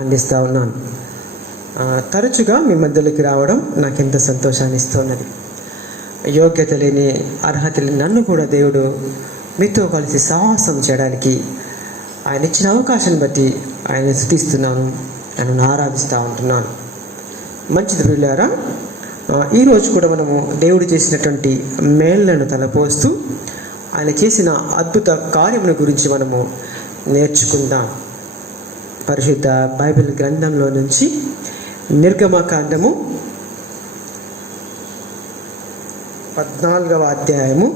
అందిస్తూ ఉన్నాను. తరచుగా మీ మధ్యలోకి రావడం నాకు ఎంతో సంతోషాన్ని ఇస్తున్నది. యోగ్యత లేని, అర్హత లేని నన్ను కూడా దేవుడు మీతో కలిసి సాహసం చేయడానికి ఆయన ఇచ్చిన అవకాశాన్ని బట్టి ఆయన స్తుతిస్తున్నాను, ఆయనను ఆరాధిస్తూ ఉంటున్నాను. మంచిది ప్రియులారా, ఈరోజు కూడా మనము దేవుడు చేసినటువంటి మేళ్లను తలపోస్తూ ఆయన చేసిన అద్భుత కార్యముల గురించి మనము నేర్చుకుందాం. పరిశుద్ధ బైబిల్ గ్రంథంలో నుంచి నిర్గమకాండము 14వ అధ్యాయము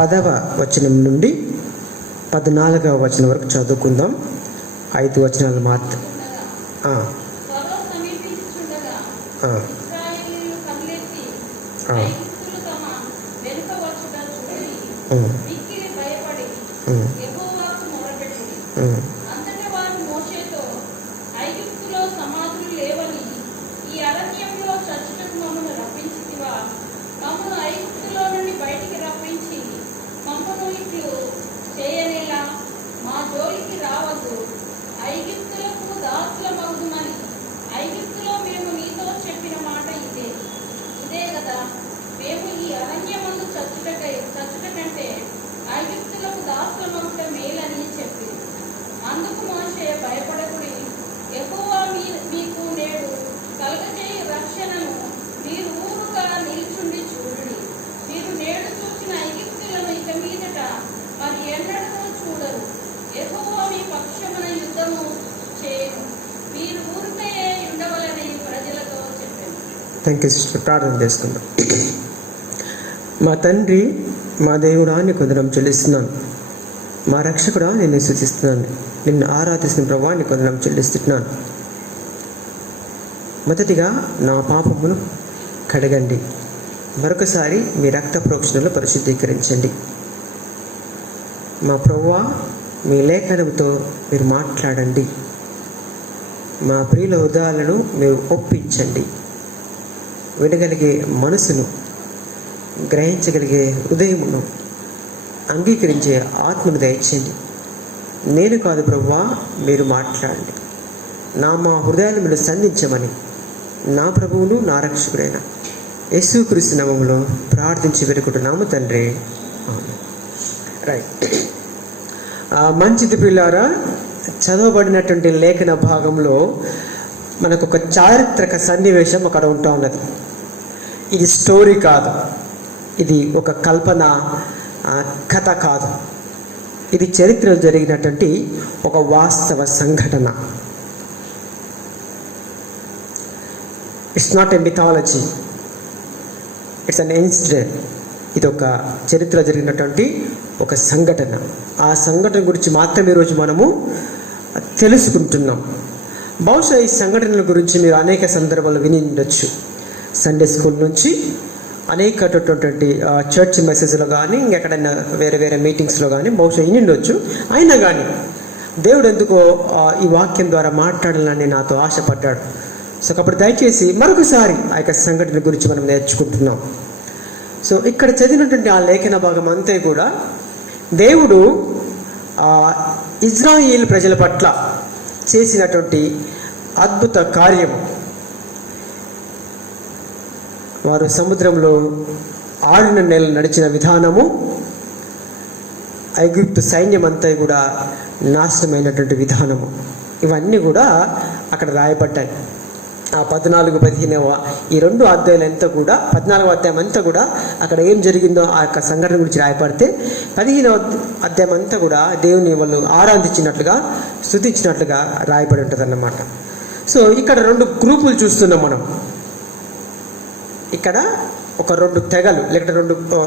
10వ వచనం నుండి 14వ వచనం వరకు చదువుకుందాం. 5 వచనాలు మాత్రం. Thank you sister. ప్రార్థన చేసుకుందాం. మా తండ్రి, మా దేవుడా, నీకు వందనం చెల్లిస్తున్నాను. మా రక్షకుడా, నిన్ను స్తుతిస్తున్నాను. నిన్ను ఆరాధిస్తున్న ప్రభువా, నీకు వందనం చెల్లిస్తున్నాను. మొదటిగా నా పాపమును కడగండి, మరొకసారి మీ రక్త ప్రోక్షణలో పరిశుద్ధీకరించండి. మా ప్రభువా, మీ లేఖనంతో మీరు మాట్లాడండి. మా ప్రియుల హృదయాలను మీరు ఒప్పించండి. వినగలిగే మనసును, గ్రహించగలిగే హృదయమును, అంగీకరించే ఆత్మను దయచేయండి. నేను కాదు ప్రభువా, మీరు మాట్లాడండి. మా హృదయాన్ని మీరు సంధించమని నా ప్రభువును నా రక్షకుడైన యేసుక్రీస్తు నామములో ప్రార్థించి వేడుకుంటున్నాము తండ్రి. రైట్. మంచిది పిల్లారా, చదవబడినటువంటి లేఖన భాగంలో మనకు ఒక చారిత్రక సన్నివేశం అక్కడ ఉంటా ఉన్నది. ఇది స్టోరీ కాదు, ఇది ఒక కల్పన కథ కాదు, ఇది చరిత్రలో జరిగినటువంటి ఒక వాస్తవ సంఘటన. It's not a mythology, it's an incident. ఇది ఒక చరిత్రలో జరిగినటువంటి ఒక సంఘటన. ఆ సంఘటన గురించి మాత్రమే ఈరోజు మనము తెలుసుకుంటున్నాం. బహుశా ఈ సంఘటనల గురించి మీరు అనేక సందర్భాలు విని ఉండొచ్చు. సండే స్కూల్ నుంచి అనేకటువంటి చర్చ్ మెసేజ్లో కానీ, ఇంకెక్కడైనా వేరే వేరే మీటింగ్స్లో కానీ బహుశా విని ఉండొచ్చు. అయినా కానీ దేవుడు ఎందుకో ఈ వాక్యం ద్వారా మాట్లాడాలని నాతో ఆశపడ్డాడు. సో కాబట్టి దయచేసి మరొకసారి ఆ యొక్క సంఘటన గురించి మనం నేర్చుకుంటున్నాం. సో ఇక్కడ చదివినటువంటి ఆ లేఖన భాగం అంతే కూడా దేవుడు ఇజ్రాయేల్ ప్రజల పట్ల చేసినటువంటి అద్భుత కార్యము. వారు సముద్రంలో 6 నెలలు నడిచిన విధానము, ఐగుప్తు సైన్యం అంతా కూడా నాశనమైనటువంటి విధానము, ఇవన్నీ కూడా అక్కడ రాయబడ్డాయి. ఆ 14, 15 ఈ 2 అధ్యాయాలు అంతా కూడా, 14వ అధ్యాయం అంతా కూడా అక్కడ ఏం జరిగిందో ఆ యొక్క సంఘటన గురించి రాయబడితే, 15వ అధ్యాయం అంతా కూడా దేవుని వాళ్ళు ఆరాధించినట్లుగా, స్తుతించినట్లుగా రాయబడి ఉంటుంది అన్నమాట. సో ఇక్కడ 2 గ్రూపులు చూస్తున్నాం మనం. ఇక్కడ ఒక 2 తెగలు, లేకపోతే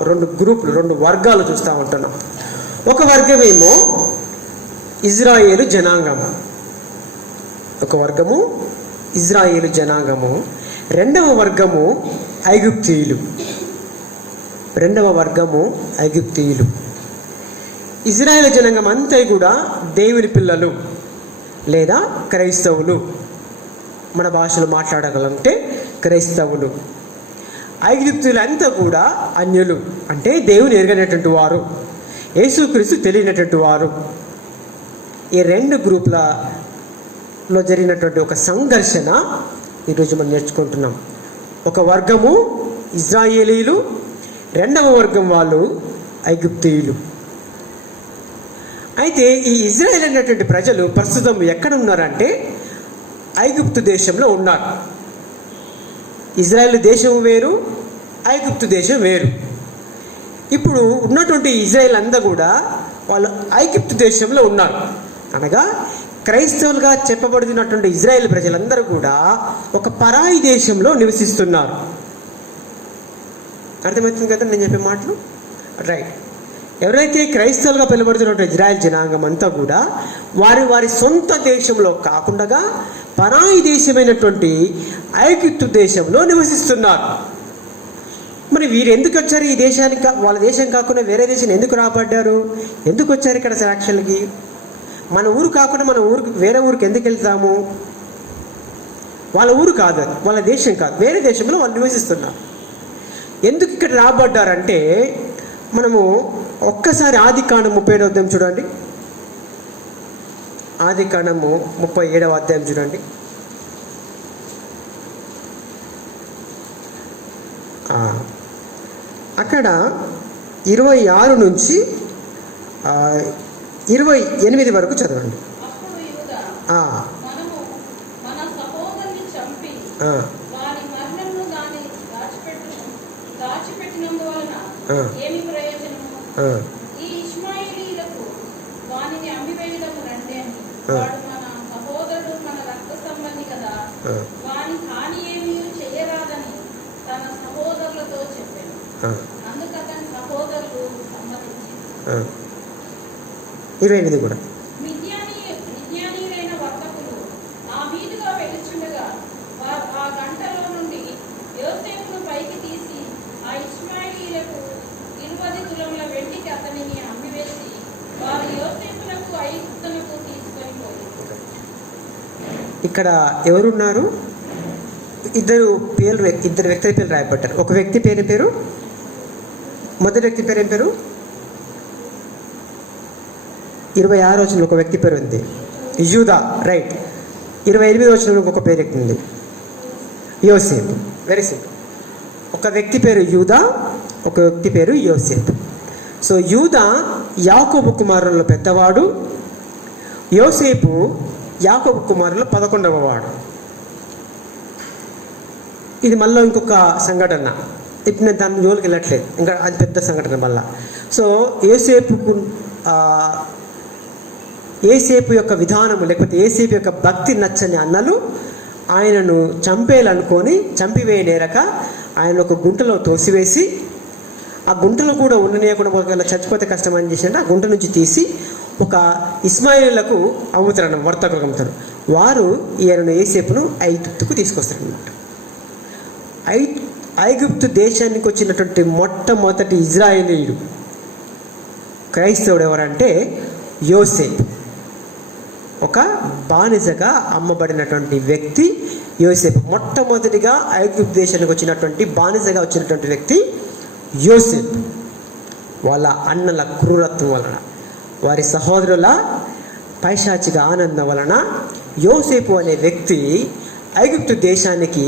2 గ్రూపులు, 2 వర్గాలు చూస్తూ ఉంటున్నాం. ఒక వర్గమేమో ఇజ్రాయేలు జనాంగము, ఒక వర్గము ఇజ్రాయేలు జనాంగము. రెండవ వర్గము ఐగుప్తీయులు. ఇజ్రాయేల్ జనాంగం అంతా కూడా దేవుని పిల్లలు లేదా క్రైస్తవులు. మన భాషలో మాట్లాడగలంటే క్రైస్తవులు. ఐగుప్తులంతా కూడా అన్యులు, అంటే దేవుని ఎరగనటువంటి వారు. యేసుక్రీస్తు తెలియనటువంటి వారు. ఈ రెండు గ్రూపులలో జరిగినటువంటి ఒక సంఘర్షణ ఈరోజు మనం నేర్చుకుంటున్నాం. ఒక వర్గము ఇజ్రాయేలీలు, రెండవ వర్గం వాళ్ళు ఐగుప్తీయులు. అయితే ఈ ఇజ్రాయేల్ అనేటువంటి ప్రజలు ప్రస్తుతం ఎక్కడ ఉన్నారంటే ఐగుప్తు దేశంలో ఉన్నారు. ఇజ్రాయేల్ దేశం వేరు, ఐగుప్తు దేశం వేరు. ఇప్పుడు ఉన్నటువంటి ఇజ్రాయేల్ అంతా కూడా వాళ్ళు ఐగుప్తు దేశంలో ఉన్నారు. అనగా క్రైస్తవులుగా చెప్పబడుతున్నటువంటి ఇజ్రాయేల్ ప్రజలందరూ కూడా ఒక పరాయి దేశంలో నివసిస్తున్నారు. అర్థమవుతుంది కదా నేను చెప్పే మాటలు? రైట్. ఎవరైతే క్రైస్తవులుగా పిలువబడుతున్నటువంటి ఇజ్రాయేల్ జనాంగం అంతా కూడా వారి వారి సొంత దేశంలో కాకుండా పరాయి దేశమైనటువంటి ఐగుప్తు దేశంలో నివసిస్తున్నారు. మరి వీరు ఎందుకు వచ్చారు ఈ దేశానికి? వాళ్ళ దేశం కాకుండా వేరే దేశం ఎందుకు రాబడ్డారు? ఎందుకు వచ్చారు ఇక్కడ యాక్చువల్కి? మన ఊరు కాకుండా మన ఊరికి వేరే ఊరికి ఎందుకు వెళ్తాము? వాళ్ళ ఊరు కాదు, వాళ్ళ దేశం కాదు, వేరే దేశంలో వాళ్ళు నివసిస్తున్నారు. ఎందుకు ఇక్కడ రాబడ్డారంటే మనము ఒక్కసారి ఆదికాండం 37వ అధ్యాయం చూడండి. ఆదికాండము 37వ అధ్యాయం చూడండి. అక్కడ 26 నుంచి 28 వరకు చదవండి. ఈ ఇష్మాయేలీయులకు వానిని అమ్మివేయుదము రండి అని వాడు మన సహోదరుడు మన రక్త సంబంధి కదా, వాని హాని ఏమీ చేయరాదని తన సహోదరులతో చెప్పాను. అందుకు అతని సహోదరులు సమ్మతించారు. 28 కూడా మిద్యానీయులైన వర్తకులు ఆ మీదుగా వెలుచుండగా వారు ఆ గంటలో నుండి యోసేపును పైకి తీసి ఆ ఇష్మాయేలీయులకు 20 తులముల వెండికి అతనిని అమ్మివేసి వారు యోసేపునకు ఐగుప్తునకు తీసుకొని పోయారు. ఇక్కడ ఎవరున్నారు? ఇద్దరు వ్యక్తుల పేర్లు రాయబడ్డారు. ఒక వ్యక్తి పేరు మొదటి వ్యక్తి పేరు ఏం పేరు? 26వ వచనంలో ఒక వ్యక్తి పేరు ఉంది, యూదా. రైట్. 28వ వచనంలో ఇంకొక పేరు ఉంది, యోసేపు. Very simple. ఒక వ్యక్తి పేరు యూదా, ఒక వ్యక్తి పేరు యోసేపు. సో యూదా యాకోబు కుమారులలో పెద్దవాడు, యోసేపు యాకోబు కుమారులలో 11వ వాడు. ఇది మళ్ళీ ఇంకొక సంఘటన. ఇప్పుడు నేను దాని జోలికి వెళ్ళట్లేదు, ఇంకా అది పెద్ద సంఘటన మళ్ళా. సో ఏసేపు యొక్క విధానము లేకపోతే ఏసేపు యొక్క భక్తి నచ్చని అన్నలు ఆయనను చంపేయాలనుకొని చంపివేయనేరక ఆయన ఒక గుంటలో తోసివేసి, ఆ గుంటలో కూడా ఉండనీయకుండా ఒకవేళ చచ్చిపోతే కష్టం అని చేసినట్టు ఆ గుంట నుంచి తీసి ఒక ఇస్మాయిలీలకు అమ్ముతారు, వర్తకులకు అమ్ముతారు. వారు ఈయనను ఏసేపును ఐగుప్తుకు తీసుకొస్తారు అన్నమాట. ఐగుప్తు దేశానికి వచ్చినటువంటి మొట్టమొదటి ఇజ్రాయేలీయుడు క్రైస్తవుడు ఎవరంటే యోసేపు. ఒక బానిసగా అమ్మబడినటువంటి వ్యక్తి యోసేపు. మొట్టమొదటిగా ఐగుప్తు దేశానికి వచ్చినటువంటి బానిసగా వచ్చినటువంటి వ్యక్తి యోసేపు. వాళ్ళ అన్నల క్రూరత్వం వలన, వారి సహోదరుల పైశాచిక ఆనందం వలన యోసేపు అనే వ్యక్తి ఐగుప్తు దేశానికి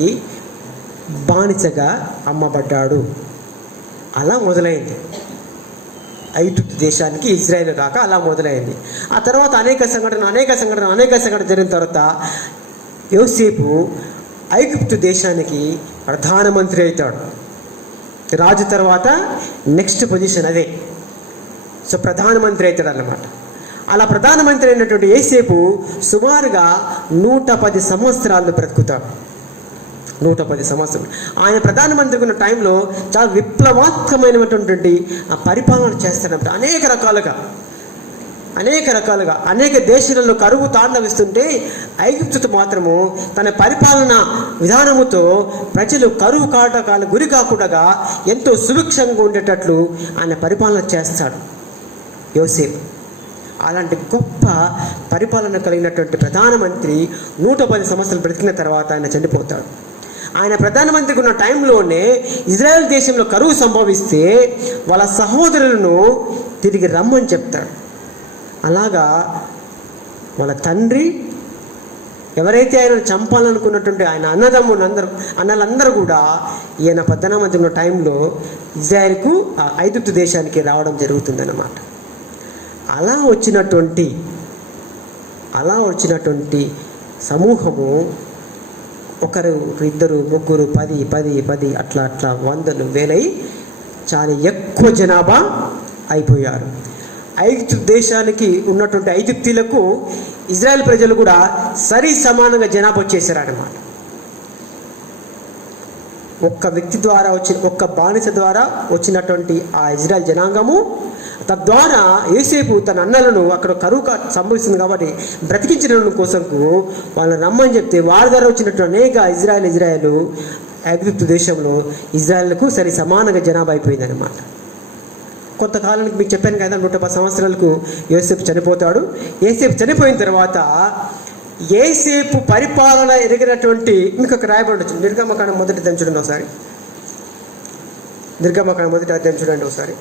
బానిసగా అమ్మబడ్డాడు. అలా మొదలైంది ఐగుప్తు దేశానికి ఇజ్రాయేల్ రాక అలా మొదలైంది. ఆ తర్వాత అనేక సంఘటన జరిగిన తర్వాత యోసేపు ఐగుప్తు దేశానికి ప్రధానమంత్రి అవుతాడు. రాజు తర్వాత నెక్స్ట్ పొజిషన్ అదే. సో ప్రధానమంత్రి అవుతాడు అన్నమాట. అలా ప్రధానమంత్రి అయినటువంటి యోసేపు సుమారుగా 110 సంవత్సరాలు బ్రతుకుతాడు. 110 సంవత్సరాలు ఆయన ప్రధానమంత్రి ఉన్న టైంలో చాలా విప్లవాత్మకమైనటువంటి పరిపాలన చేస్తాడంట. అనేక రకాలుగా అనేక దేశాలలో కరువు తాండవిస్తుంటే ఐగుప్తు మాత్రము తన పరిపాలన విధానముతో ప్రజలు కరువు కాటకాలు గురి కాకుండా ఎంతో సుభిక్షంగా ఉండేటట్లు ఆయన పరిపాలన చేస్తాడు యోసేపు. అలాంటి గొప్ప పరిపాలన కలిగినటువంటి ప్రధానమంత్రి 110 సంవత్సరాలు బ్రతికిన తర్వాత ఆయన చనిపోతాడు. ఆయన ప్రధానమంత్రికి ఉన్న టైంలోనే ఇజ్రాయెల్ దేశంలో కరువు సంభవిస్తే వాళ్ళ సహోదరులను తిరిగి రమ్మని చెప్తాడు. అలాగా వాళ్ళ తండ్రి ఎవరైతే ఆయన చంపాలనుకున్నటువంటి ఆయన అన్నలందరూ కూడా ఈయన 18 ఉన్న టైంలో ఇజ్రాయెల్కు ఐగుప్తు దేశానికి రావడం జరుగుతుందన్నమాట. అలా వచ్చినటువంటి సమూహము ఒకరు, ఇద్దరు, ముగ్గురు, 10 అట్లా వందలు వేలై చాలా ఎక్కువ జనాభా అయిపోయారు. ఐగుప్తు దేశానికి ఉన్నటువంటి ఐగుప్తీలకు ఇజ్రాయెల్ ప్రజలు కూడా సరి సమానంగా జనాభా వచ్చేసారన్నమాట. ఒక్క వ్యక్తి ద్వారా ఒక్క బానిస ద్వారా వచ్చినటువంటి ఆ ఇజ్రాయెల్ జనాంగము తద్వారా యోసేపు తన అన్నలను అక్కడ కరువు సంభవిస్తుంది కాబట్టి బ్రతికించడం కోసంకు వాళ్ళని రమ్మని చెప్తే వారి ద్వారా వచ్చినటువంటి అనేక ఇజ్రాయెల్ ఐగుప్తు దేశంలో ఇజ్రాయెల్కు సరి సమానంగా జనాభా అయిపోయిందన్నమాట. కొంతకాలానికి మీకు చెప్పాను కదా, 110 సంవత్సరాలకు యోసేపు చనిపోతాడు. యోసేపు చనిపోయిన తర్వాత యోసేపు పరిపాలన ఎరిగినటువంటి, మీకు అక్కడ రాయబడి ఉండొచ్చు, నిర్గమకాండం మొదటి అధ్యాయం చూడండి ఒకసారి. నిర్గమకాండం మొదటి అధ్యాయం చూడండి ఒకసారి.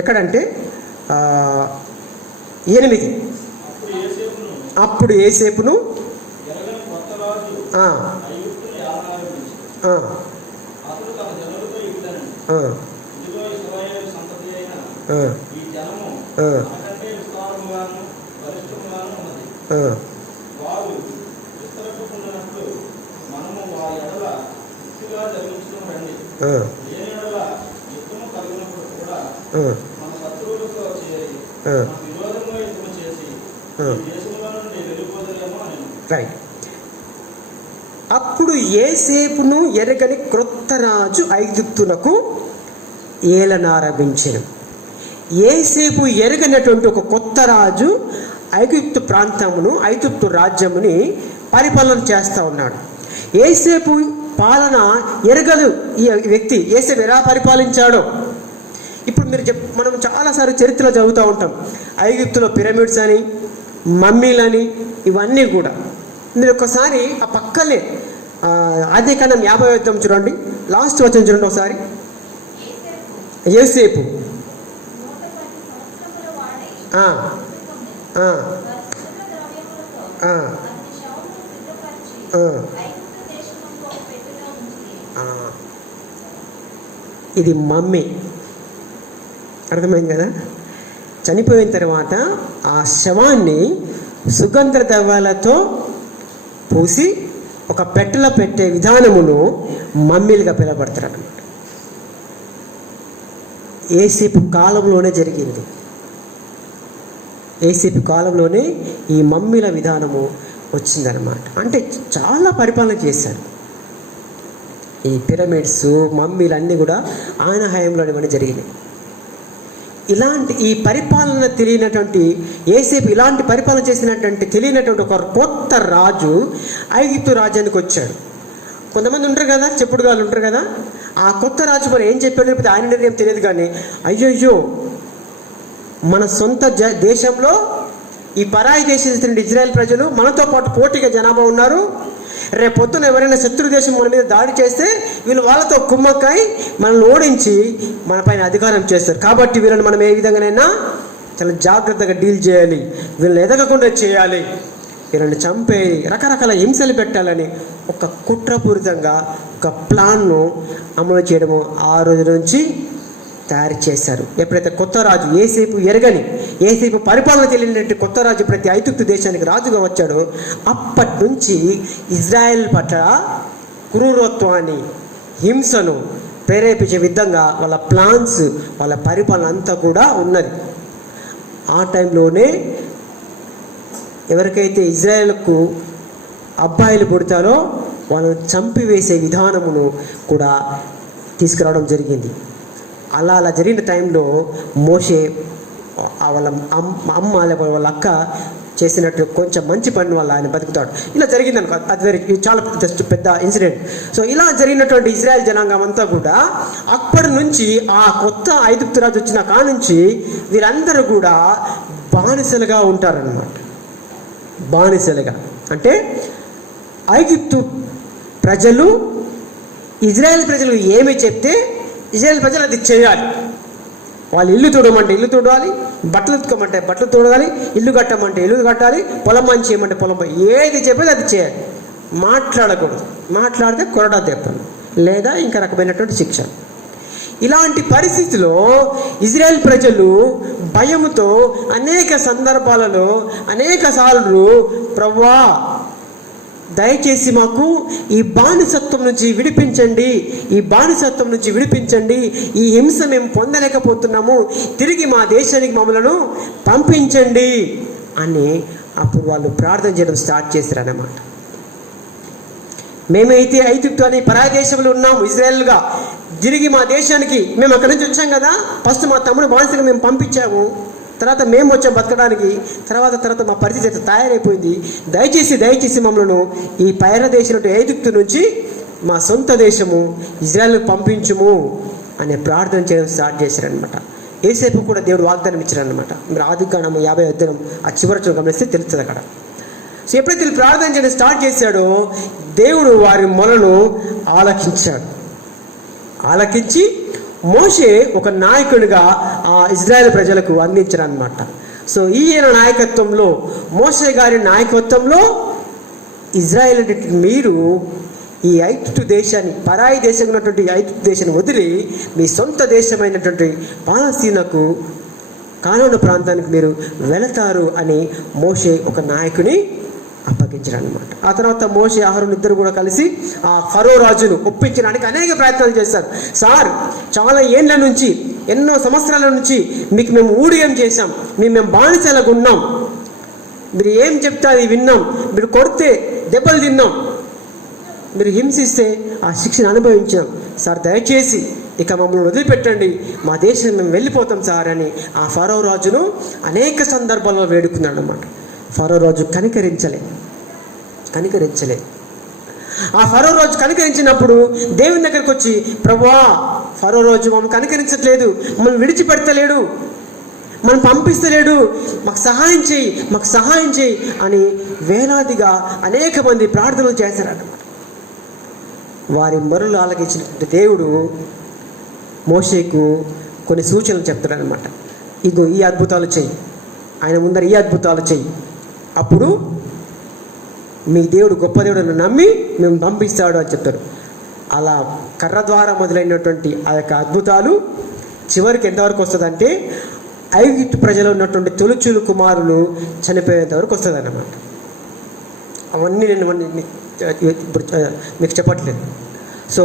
ఎక్కడంటే 8. అప్పుడు యోసేపును రైట్. అప్పుడు యోసేపును ఎరగని క్రొత్త రాజు ఐగుప్తునకు ఏలనారంభించెను. యోసేపు ఎరగనటువంటి ఒక కొత్త రాజు ఐగుప్తు ప్రాంతమును, ఐగుప్తు రాజ్యముని పరిపాలన చేస్తూ ఉన్నాడు. యోసేపు పాలన ఎరగదు ఈ వ్యక్తి. యోసేపు ఎలా పరిపాలించాడో ఇప్పుడు మనం చాలాసార్లు చరిత్రలో చదువుతూ ఉంటాం. ఐగుప్తులో పిరమిడ్స్ అని, మమ్మీలని, ఇవన్నీ కూడా. మీరు ఒకసారి ఆ పక్కనే ఆదికాండం 50 చూడండి, లాస్ట్ వచనం చూడండి ఒకసారి. యోసేపు ఇది మమ్మీ, అర్థమైంది కదా. చనిపోయిన తర్వాత ఆ శవాన్ని సుగంధ ద్రవ్యాలతో పూసి ఒక పెట్టెలో పెట్టే విధానమును మమ్మీలుగా పిలవబడతారు అన్నమాట. యోసేపు కాలంలోనే జరిగింది. యోసేపు కాలంలోనే ఈ మమ్మీల విధానము వచ్చిందనమాట. అంటే చాలా పరిపాలన చేశారు. ఈ పిరమిడ్స్, మమ్మీలు అన్నీ కూడా ఆయన హయాంలోనే జరిగినాయి. ఇలాంటి ఈ పరిపాలన తెలియనటువంటి యోసేపు ఇలాంటి పరిపాలన చేసినటువంటి తెలియనటువంటి ఒక కొత్త రాజు ఐగుప్తు రాజ్యానికి వచ్చాడు. కొంతమంది ఉంటారు కదా, చెప్పుడుగాళ్ళు ఉంటారు కదా, ఆ కొత్త రాజు మరి ఏం చెప్పాడు లేకపోతే ఆయన నిర్ణయం తెలియదు. కానీ అయ్యో మన సొంత దేశంలో ఈ పరాయి దేశం ఇజ్రాయెల్ ప్రజలు మనతో పాటు పోటీగా జనాభా ఉన్నారు. రేపొద్దున ఎవరైనా శత్రు దేశం మన మీద దాడి చేస్తే వీళ్ళు వాళ్ళతో కుమ్మక్కై మనల్ని ఓడించి మన పైన అధికారం చేస్తారు. కాబట్టి వీళ్ళని మనం ఏ విధంగానైనా చాలా జాగ్రత్తగా డీల్ చేయాలి, వీళ్ళని ఎదగకుండా చేయాలి, వీళ్ళని చంపేయాలి, రకరకాల హింసలు పెట్టాలని ఒక కుట్రపూరితంగా ఒక ప్లాన్ను అమలు చేయడము ఆ రోజు నుంచి తయారు చేశారు. ఎప్పుడైతే కొత్త రాజు యోసేపు పరిపాలన తెలియనటువంటి కొత్త రాజు ప్రతి ఐగుప్తు దేశానికి రాజుగా వచ్చాడో అప్పటి నుంచి ఇజ్రాయెల్ పట్ల క్రూరత్వాన్ని, హింసను ప్రేరేపించే విధంగా వాళ్ళ ప్లాన్స్, వాళ్ళ పరిపాలన అంతా కూడా ఉన్నది. ఆ టైంలోనే ఎవరికైతే ఇజ్రాయెల్కు అబ్బాయిలు పుడతారో వాళ్ళని చంపివేసే విధానమును కూడా తీసుకురావడం జరిగింది. అలా జరిగిన టైంలో మోషే వాళ్ళ అమ్మ లేకపోతే వాళ్ళ అక్క చేసినట్టు కొంచెం మంచి పని వల్ల ఆయన బతుకుతాడు. ఇలా జరిగింది అనుకో, అది చాలా పెద్ద ఇన్సిడెంట్. సో ఇలా జరిగినటువంటి ఇజ్రాయెల్ జనాంగం అంతా కూడా అప్పటి నుంచి ఆ కొత్త ఐగుప్తు రాజు వచ్చిన కానుంచి వీరందరూ కూడా బానిసలుగా ఉంటారన్నమాట. బానిసలుగా అంటే ఐగుప్తు ప్రజలు ఇజ్రాయెల్ ప్రజలు ఏమి చెప్తే ఇజ్రాయేల్ ప్రజలు అది చేయాలి. వాళ్ళు ఇల్లు తోడమంటే ఇల్లు తోడాలి, బట్టలు ఉతుకోమంటే బట్టలు తోడాలి, ఇల్లు కట్టమంటే ఇల్లు కట్టాలి, పొలం పని చేయమంటే పొలం పని, ఏది చెప్పేది అది చేయాలి. మాట్లాడకూడదు, మాట్లాడితే కొరడా దెబ్బలు లేదా ఇంకా రకమైనటువంటి శిక్ష. ఇలాంటి పరిస్థితిలో ఇజ్రాయెల్ ప్రజలు భయముతో అనేక సందర్భాలలో అనేక సార్లు ప్రభువా దయచేసి మాకు ఈ బానిసత్వం నుంచి విడిపించండి, ఈ బానిసత్వం నుంచి విడిపించండి, ఈ హింస మేము పొందలేకపోతున్నాము, తిరిగి మా దేశానికి మమ్మలను పంపించండి అని అప్పుడు వాళ్ళు ప్రార్థన చేయడం స్టార్ట్ చేశారన్నమాట. మేమైతే ఐగుప్తు అనే పరాయ దేశంలో ఉన్నాము, ఇజ్రాయెల్గా తిరిగి మా దేశానికి మేము అక్కడి నుంచి వచ్చాం కదా, ఫస్ట్ మా తమ్ముడు బానిసగా మేము పంపించాము, తర్వాత మేము వచ్చాం బతకడానికి, తర్వాత మా పరిస్థితి తయారైపోయింది, దయచేసి మమ్మల్ని ఈ పైర దేశం ఐగుప్తు నుంచి మా సొంత దేశము ఇజ్రాయెల్ పంపించుము అనే ప్రార్థన చేయడం స్టార్ట్ చేశారనమాట. ఏసేపు కూడా దేవుడు వాగ్దానం ఇచ్చారనమాట. మీరు ఆదికాండము 50వ అధ్యాయం ఆ చివరి గమనిస్తే తెలుస్తుంది అక్కడ. సో ఎప్పుడైతే వీళ్ళు ప్రార్థన చేయడం స్టార్ట్ చేశాడో దేవుడు వారి మొరను ఆలకించి మోషే ఒక నాయకుడిగా ఆ ఇజ్రాయెల్ ప్రజలకు అందించారనమాట. సో ఈయన నాయకత్వంలో, మోషే గారి నాయకత్వంలో ఇజ్రాయెల్ మీరు ఈ ఐగుప్తు దేశాన్ని, పరాయి దేశం ఉన్నటువంటి ఐగుప్తు దేశాన్ని వదిలి మీ సొంత దేశమైనటువంటి పాలస్తీనాకు, కానాను ప్రాంతానికి మీరు వెళతారు అని మోషే ఒక నాయకుని అప్పగించారనమాట. ఆ తర్వాత మోషే అహరోను ఇద్దరు కూడా కలిసి ఆ ఫరో రాజును ఒప్పించడానికి అనేక ప్రయత్నాలు చేశారు. సార్, చాలా ఏళ్ళ నుంచి, ఎన్నో సంవత్సరాల నుంచి మీకు మేము ఊడియం చేశాం, మేము బానిసలకు ఉన్నాం, మీరు ఏం చెప్తే అది విన్నాం, మీరు కొడితే దెబ్బలు తిన్నాం, మీరు హింసిస్తే ఆ శిక్షను అనుభవించాం సార్, దయచేసి ఇక మమ్మల్ని వదిలిపెట్టండి, మా దేశం మేము వెళ్ళిపోతాం సార్ అని ఆ ఫరో రాజును అనేక సందర్భాల్లో వేడుకున్నాడు అన్నమాట. ఫరో రాజు కనికరించలే. ఆ ఫరో రాజు కనికరించినప్పుడు దేవుని దగ్గరికి వచ్చి, ప్రభువా ఫరో రాజు మమ్మల్ని కనికరించట్లేదు, మమ్మల్ని విడిచిపెడతలేడు, మనం పంపిస్తలేడు, మాకు సహాయం చేయి అని వేలాదిగా అనేక మంది ప్రార్థనలు చేశారన్నమాట. వారి మొరలు ఆలకించిన దేవుడు మోషేకు కొన్ని సూచనలు చెప్తాడనమాట. ఇగో ఈ అద్భుతాలు చెయ్యి, ఆయన ముందర ఈ అద్భుతాలు చెయ్యి, అప్పుడు మీ దేవుడు గొప్ప దేవుడు నమ్మి మేము పంపిస్తాడు అని చెప్తారు. అలా కర్ర ద్వారా మొదలైనటువంటి ఆ యొక్క అద్భుతాలు చివరికి ఎంతవరకు వస్తుందంటే ఐగుప్తు ప్రజలు ఉన్నటువంటి తొలిచూలు కుమారులు చనిపోయేంత వరకు వస్తుంది అన్నమాట. అవన్నీ నేను ఇప్పుడు మీకు చెప్పట్లేదు. సో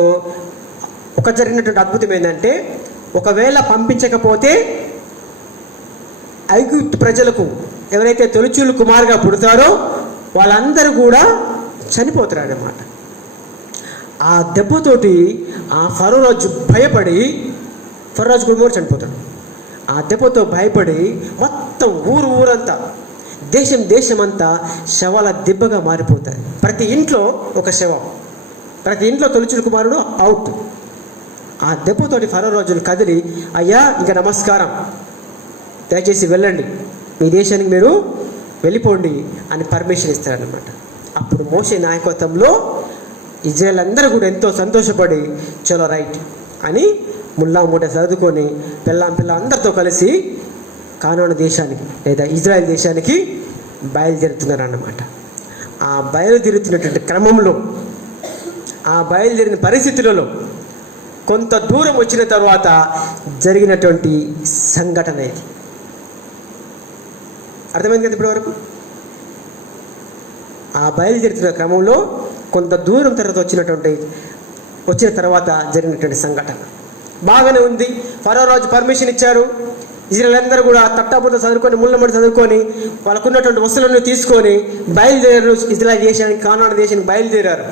ఒక జరిగినటువంటి అద్భుతం ఏంటంటే, ఒకవేళ పంపించకపోతే ఐగుప్తు ప్రజలకు ఎవరైతే తొలిచూలు కుమారుగా పుడతారో వాళ్ళందరూ కూడా చనిపోతారు అన్నమాట. ఆ దెబ్బతోటి ఆ ఫరో రాజు భయపడి, ఫరో రాజు కూడా చనిపోతాడు. ఆ దెబ్బతో భయపడి మొత్తం ఊరంతా, దేశమంతా శవాల దెబ్బగా మారిపోతాయి. ప్రతి ఇంట్లో ఒక శవం, ప్రతి ఇంట్లో తొలిచూలు కుమారుడు అవుట్. ఆ దెబ్బతోటి ఫరో రాజులు కదిలి, అయ్యా ఇంకా నమస్కారం, దయచేసి వెళ్ళండి, మీ దేశానికి మీరు వెళ్ళిపోండి అని పర్మిషన్ ఇస్తారనమాట. అప్పుడు మోషే నాయకత్వంలో ఇజ్రాయెల్ అందరూ కూడా ఎంతో సంతోషపడి చలో రైట్ అని ముల్లా మూట చదువుకొని పిల్ల అందరితో కలిసి కానాను దేశానికి లేదా ఇజ్రాయెల్ దేశానికి బయలుదేరుతున్నారన్నమాట. ఆ బయలుదేరుతున్నటువంటి క్రమంలో, ఆ బయలుదేరిన పరిస్థితులలో కొంత దూరం వచ్చిన తర్వాత జరిగినటువంటి సంఘటన ఇది. అర్థమైంది కదా ఇప్పటి వరకు? ఆ బయలుదేరుతున్న క్రమంలో కొంత దూరం తర్వాత వచ్చిన తర్వాత జరిగినటువంటి సంఘటన బాగానే ఉంది. ఫరో రాజు పర్మిషన్ ఇచ్చారు. ఇజ్రాయెల్ అందరూ కూడా తట్టాబుట్ట చదువుకొని, ముళ్ళమడి చదువుకొని, వాళ్ళకున్నటువంటి వస్తువులను తీసుకొని బయలుదేరారు. ఇజ్రాయెల్ దేశానికి, కానాను దేశానికి బయలుదేరారు.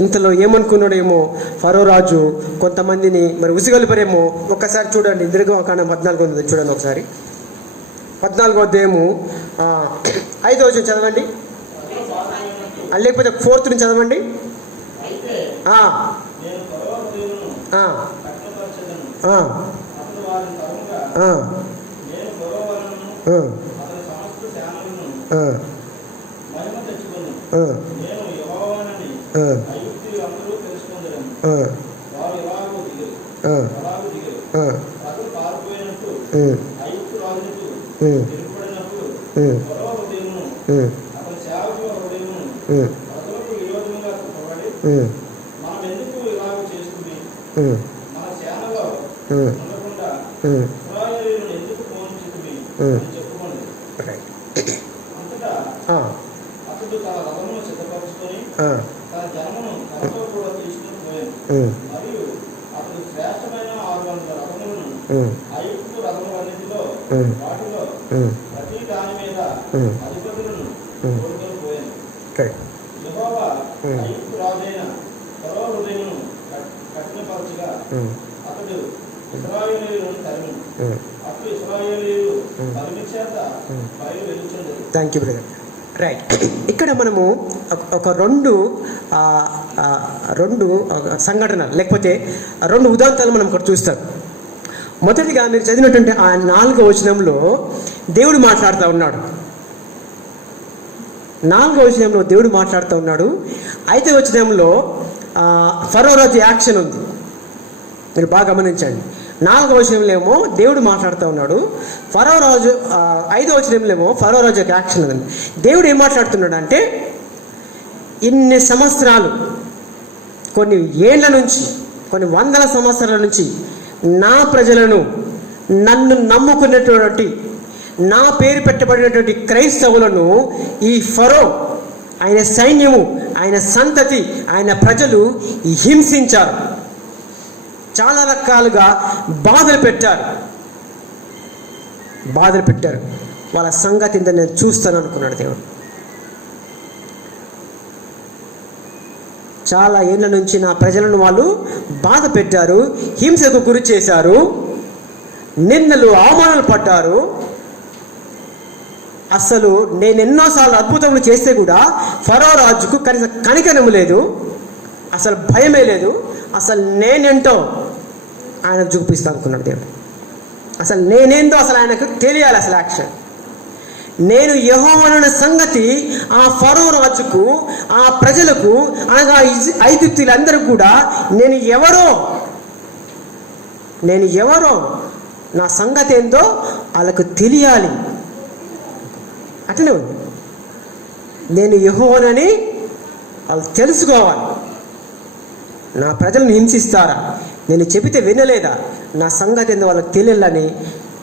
ఇంతలో ఏమనుకున్నాడేమో ఫరో రాజు కొంతమందిని మరి ఉసిగొలిపరేమో. ఒక్కసారి చూడండి, నిర్గమకాండం 14 చూడండి ఒకసారి. 14వ అధ్యాయము 5వ వచనం చదవండి, లేకపోతే 4th నుంచి చదవండి. అలాగు దిగారు. రథం పారిపోయినట్టు ఐగుప్తు రాజునకు తెలుపబడినప్పుడు ఫరో హృదయమును అతని సేవకుల హృదయమును ప్రజలకు విరోధంగా తిప్పబడి, మనం ఎందుకు ఇలాగ చేస్తుంది, మన సేనలో ఉండకుండా ఇశ్రాయేలీయులను ఎందుకు పోనించుతుంది అని చెప్పుకోండి. అంతటా అతడు తన రథమును సిద్ధపరచుకొని తన జనమును తనతో కూడా తీసుకుని పోయాను. మరియు అతడు శ్రేష్టమైన 600 రథములను ఐగుప్తు రథములన్నిటిలో వాటిలో ప్రతి దాని మీద అధిపతులను కోరుకొని పోయాను. యెహోవా ఐగుప్తు రాజైన ఫరో హృదయమును కఠినపరచగా అతడు ఇశ్రాయేలీయులను తరిమి, అప్పుడు ఇశ్రాయేలీయులు తరిమి చేత బయలు వెలుచుండెను. Thank you brother. రైట్, ఇక్కడ మనము ఒక రెండు సంఘటనలు లేకపోతే 2 ఉదాంతాలు మనం ఇక్కడ చూస్తాం. మొదటిగా మీరు చదివినటువంటి ఆ 4వ వచనంలో దేవుడు మాట్లాడుతూ ఉన్నాడు. 4వ వచనంలో దేవుడు మాట్లాడుతూ ఉన్నాడు. 5వ వచనంలో ఫరో రాజు యాక్షన్ ఉంది. మీరు బాగా గమనించండి. 4వ వచనంలో ఏమో దేవుడు మాట్లాడుతూ ఉన్నాడు. ఫరో రాజు 5వ వచనంలో ఏమో ఫరో రాజు యొక్క యాక్షన్ ఉంది. దేవుడు ఏం మాట్లాడుతున్నాడు అంటే, ఇన్ని సంవత్సరాలు, కొన్ని ఏళ్ల నుంచి, కొన్ని వందల సంవత్సరాల నుంచి నా ప్రజలను, నన్ను నమ్ముకున్నటువంటి, నా పేరు పెట్టబడినటువంటి క్రైస్తవులను ఈ ఫరో, ఆయన సైన్యము, ఆయన సంతతి, ఆయన ప్రజలు హింసించారు. చాలా రకాలుగా బాధలు పెట్టారు. వాళ్ళ సంగతి ఇంత నేను చూస్తాను అనుకున్నాడు దేవుడు. చాలా ఏళ్ళ నుంచి నా ప్రజలను వాళ్ళు బాధ పెట్టారు, హింసకు గురి చేశారు, నిందలు అవమానాలు పడ్డారు. అసలు నేను ఎన్నోసార్లు అద్భుతములు చేస్తే కూడా ఫరో రాజుకు కనీసం కనికరము లేదు, అసలు భయమే లేదు. అసలు నేనేంటో ఆయన చూపిస్తా అనుకున్నాడు దేవుడు. అసలు నేనేంటో అసలు ఆయనకు తెలియాలి. అసలు యాక్షన్, నేను యెహోవానన్న సంగతి ఆ ఫరో రాజుకు, ఆ ప్రజలకు, అనగా ఐగుప్తీయులందరూ కూడా నేను ఎవరో నా సంగతి ఏందో వాళ్ళకు తెలియాలి. అట్లనే ఉంది. నేను యెహోవానని వాళ్ళు తెలుసుకోవాలి. నా ప్రజలను హింసిస్తారా, నేను చెబితే వినలేదా, నా సంగతి ఏందో వాళ్ళకి తెలియాలని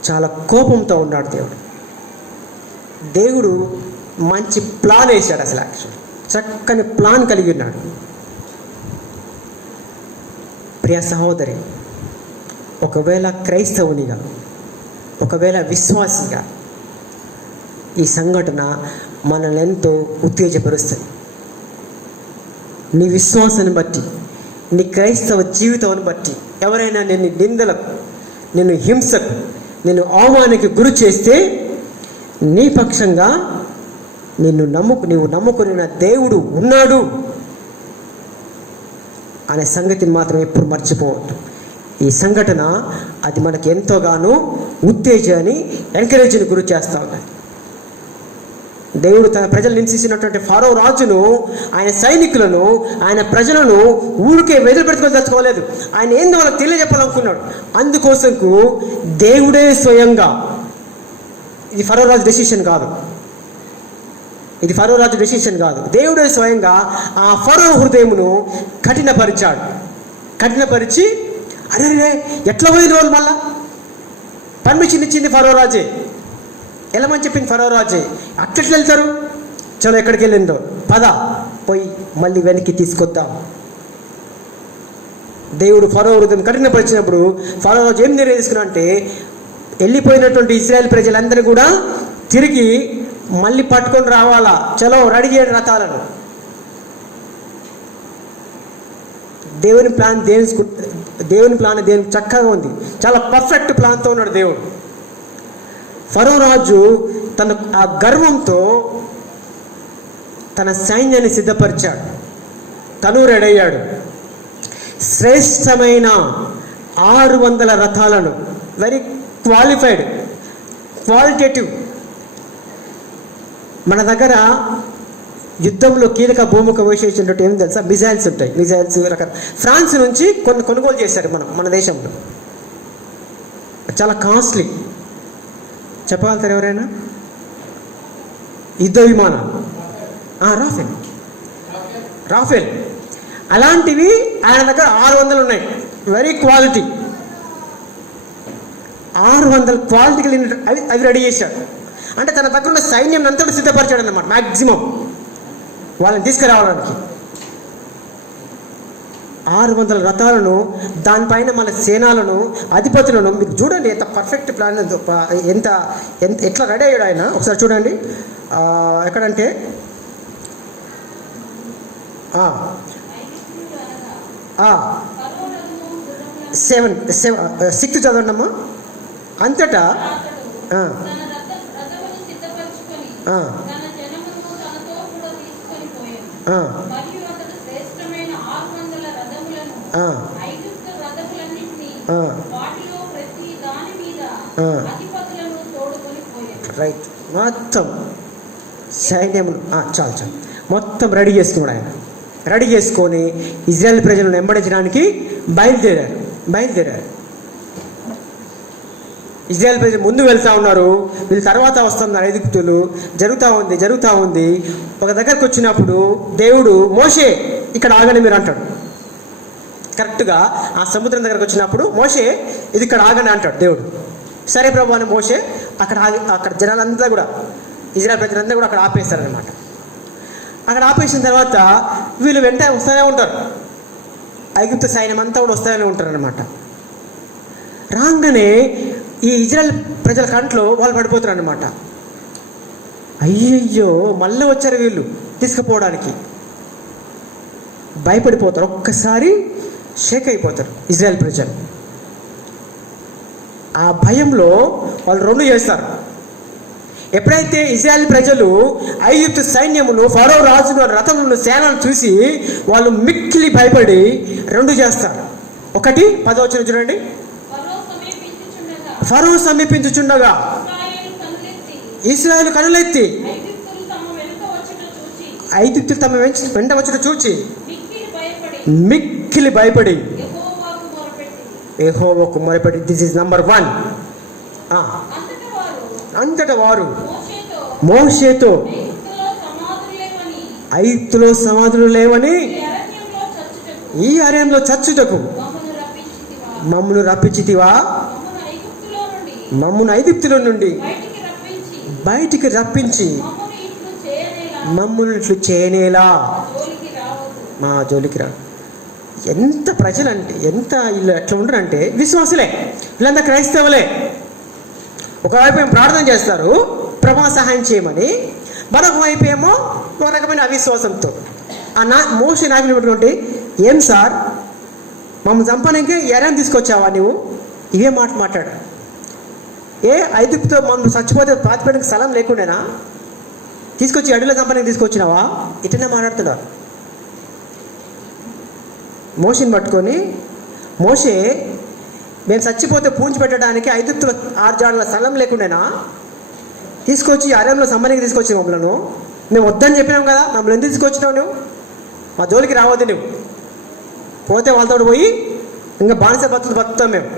చాలా కోపంతో ఉన్నాడు దేవుడు. దేవుడు మంచి ప్లాన్ వేశాడు. అసలు యాక్చువల్ చక్కని ప్లాన్ కలిగి ఉన్నాడు. ప్రియ సహోదరి, ఒకవేళ క్రైస్తవునిగా, ఒకవేళ విశ్వాసిగా ఈ సంఘటన మనల్ని ఎంతో ఉత్తేజపరుస్తుంది. నీ విశ్వాసాన్ని బట్టి, నీ క్రైస్తవ జీవితాన్ని బట్టి ఎవరైనా నిన్ను నిందలకు, నిన్ను హింసకు, నిన్ను అవమానానికి గురి చేస్తే నీ పక్షంగా నీవు నమ్ముకున్న దేవుడు ఉన్నాడు అనే సంగతిని మాత్రం ఎప్పుడు మర్చిపోవద్దు. ఈ సంఘటన అది మనకి ఎంతోగానో ఉత్తేజాన్ని, ఎంకరేజ్ని గురి చేస్తూ ఉన్నది. దేవుడు తన ప్రజలు హింసించినటువంటి ఫరో రాజును, ఆయన సైనికులను, ఆయన ప్రజలను ఊరికే వెదిలిపెట్టుకొని తెచ్చుకోలేదు. ఆయన ఏందో వాళ్ళకి తెలియజెప్పాలనుకున్నాడు. అందుకోసంకు దేవుడే స్వయంగా, ఇది ఫరో రాజు డెసిషన్ కాదు, దేవుడే స్వయంగా ఆ ఫరో హృదయమును కఠినపరిచి అరే ఎట్లా పోయింది వాళ్ళు, మళ్ళా పర్మిషన్ ఇచ్చింది ఫరో రాజే, వెళ్ళమని చెప్పింది ఫరో రాజే. అట్లెట్లు వెళ్తారు, చలో ఎక్కడికి వెళ్ళిందో పద పోయి మళ్ళీ వెనక్కి తీసుకొద్దాం. దేవుడు ఫరో హృదయం కఠినపరిచినప్పుడు ఫరో రాజు ఏం నిర్ణయం తీసుకున్నా అంటే, వెళ్ళిపోయినటువంటి ఇశ్రాయేల్ ప్రజలందరూ కూడా తిరిగి మళ్ళీ పట్టుకొని రావాలా, చలో రెడీ చేయండి రథాలను. దేవుని ప్లాన్ దేవుని చక్కగా ఉంది. చాలా పర్ఫెక్ట్ ప్లాన్తో ఉన్నాడు దేవుడు. ఫరో రాజు తన ఆ గర్వంతో తన సైన్యాన్ని సిద్ధపరిచాడు, తను రెడీ అయ్యాడు. శ్రేష్టమైన 600 రథాలను, వెరీ క్వాలిటేటివ్. మన దగ్గర యుద్ధంలో కీలక భూమిక వహించినట్టు ఏం తెలుసా, మిజైల్స్ ఉంటాయి. మిజైల్స్ ఫ్రాన్స్ నుంచి కొనుగోలు చేశారు మన దేశంలో. చాలా కాస్ట్లీ. చెప్పగలుగుతారు ఎవరైనా? యుద్ధ విమానాలు రాఫెల్ అలాంటివి ఆయన దగ్గర 600 ఉన్నాయి. Very quality. 600 క్వాలిటీ కలిగిన అవి రెడీ చేశాడు. అంటే తన దగ్గర ఉన్న సైన్యం అంతా సిద్ధపరిచాడు అన్నమాట. మ్యాక్సిమం వాళ్ళని తీసుకురావడానికి 600 రథాలను, దానిపైన మన సేనాలను, అధిపతులను. మీరు చూడండి ఎంత పర్ఫెక్ట్ ప్లాన్, ఎంత ఎట్లా రెడీ అయ్యాడు ఆయన. ఒకసారి చూడండి. ఎక్కడంటే సిక్స్త్ చదవండమ్మా. అంతటా రైట్. మొత్తం సైన్యం చాలు మొత్తం రెడీ చేసుకున్నాడు ఆయన. రెడీ చేసుకొని ఇజ్రాయెల్ ప్రజలను వెంబడించడానికి బయలుదేరారు. ఇజ్రాయెల్ ప్రజలు ముందు వెళ్తూ ఉన్నారు, వీళ్ళు తర్వాత వస్తున్నారు ఐగుప్తులు. జరుగుతూ ఉంది. ఒక దగ్గరకు వచ్చినప్పుడు దేవుడు, మోషే ఇక్కడ ఆగండి మీరు అంటాడు. కరెక్ట్గా ఆ సముద్రం దగ్గరకు వచ్చినప్పుడు మోషే ఇది ఇక్కడ ఆగండి అంటాడు దేవుడు. సరే ప్రభు అని మోషే అక్కడ జనాలంతా కూడా, ఇజ్రాయెల్ ప్రజలంతా కూడా అక్కడ ఆపేస్తారనమాట. అక్కడ ఆపేసిన తర్వాత వీళ్ళు వెంట వస్తూనే ఉంటారు. ఐగుప్తు సైన్యం అంతా కూడా వస్తూనే ఉంటారనమాట. రాగానే ఈ ఇజ్రాయెల్ ప్రజల కంట్లో వాళ్ళు పడిపోతారు అనమాట. అయ్యయ్యో మళ్ళీ వచ్చారు వీళ్ళు తీసుకుపోవడానికి. భయపడిపోతారు, ఒక్కసారి షేక్ అయిపోతారు ఇజ్రాయెల్ ప్రజలు. ఆ భయంలో వాళ్ళు 2 చేస్తారు. ఎప్పుడైతే ఇజ్రాయెల్ ప్రజలు ఐగుప్తు సైన్యమును, ఫరో రాజును, రథములను, సేనలను చూసి వాళ్ళు మిక్కిలి భయపడి 2 చేస్తారు. 1 10వ వచనం చూడండి. ఫరో సమీపించుచుండగా ఇశ్రాయేలు కనులెత్తి ఐగుప్తులు తమ వెంట వచ్చుట చూచి మిక్కిలి భయపడి యెహోవాకు మొరపెట్టి. This is number 1. అంతటా వారు మోషేతో ఐగుప్తులో సమాధులు లేవని ఈ అరణ్యంలో చచ్చుటకు మమ్మను రప్పించితివా? మమ్మను ఐగుప్తులో నుండి బయటికి రప్పించి మమ్మల్ని ఇట్లు చేయనేలా మా జోలికి రా. ఎంత ప్రజలంటే, ఎంత వీళ్ళు ఎట్లా ఉండరంటే విశ్వాసులే, వీళ్ళంతా క్రైస్తవులే. ఒకవైపు ఏమో ప్రార్థన చేస్తారు ప్రభా సహాయం చేయమని, మరొక వైపు ఏమో ఒక రకమైన అవిశ్వాసంతో మోషే నాయకులు పెట్టుకుంటే, ఏం సార్ మమ్మల్ని చంపడానికి ఎరైనా తీసుకొచ్చావా నువ్వు? ఇవే మాట్లాడు. ఐగుప్తుతో మనం చచ్చిపోతే పాతిపెట్టడానికి స్థలం లేకుండానా తీసుకొచ్చి అడవిలో చంపడానికి తీసుకొచ్చినావా? ఇట్లనే మాట్లాడుతున్నారు. మోషేని పట్టుకొని, మోషే మేము చచ్చిపోతే పూంచి పెట్టడానికి ఐగుప్తులో 6 జాడల స్థలం లేకుండానా తీసుకొచ్చి అరణ్యంలో సంబంధించి తీసుకొచ్చి మమ్మల్ని మేము వద్దని చెప్పినాం కదా, మమ్మల్ని ఎందుకు తీసుకొచ్చినావు? నువ్వు మా జోలికి రావద్దు, నువ్వు పోతే వాళ్ళతో పోయి ఇంకా బానిస బతుకుతాం మేము.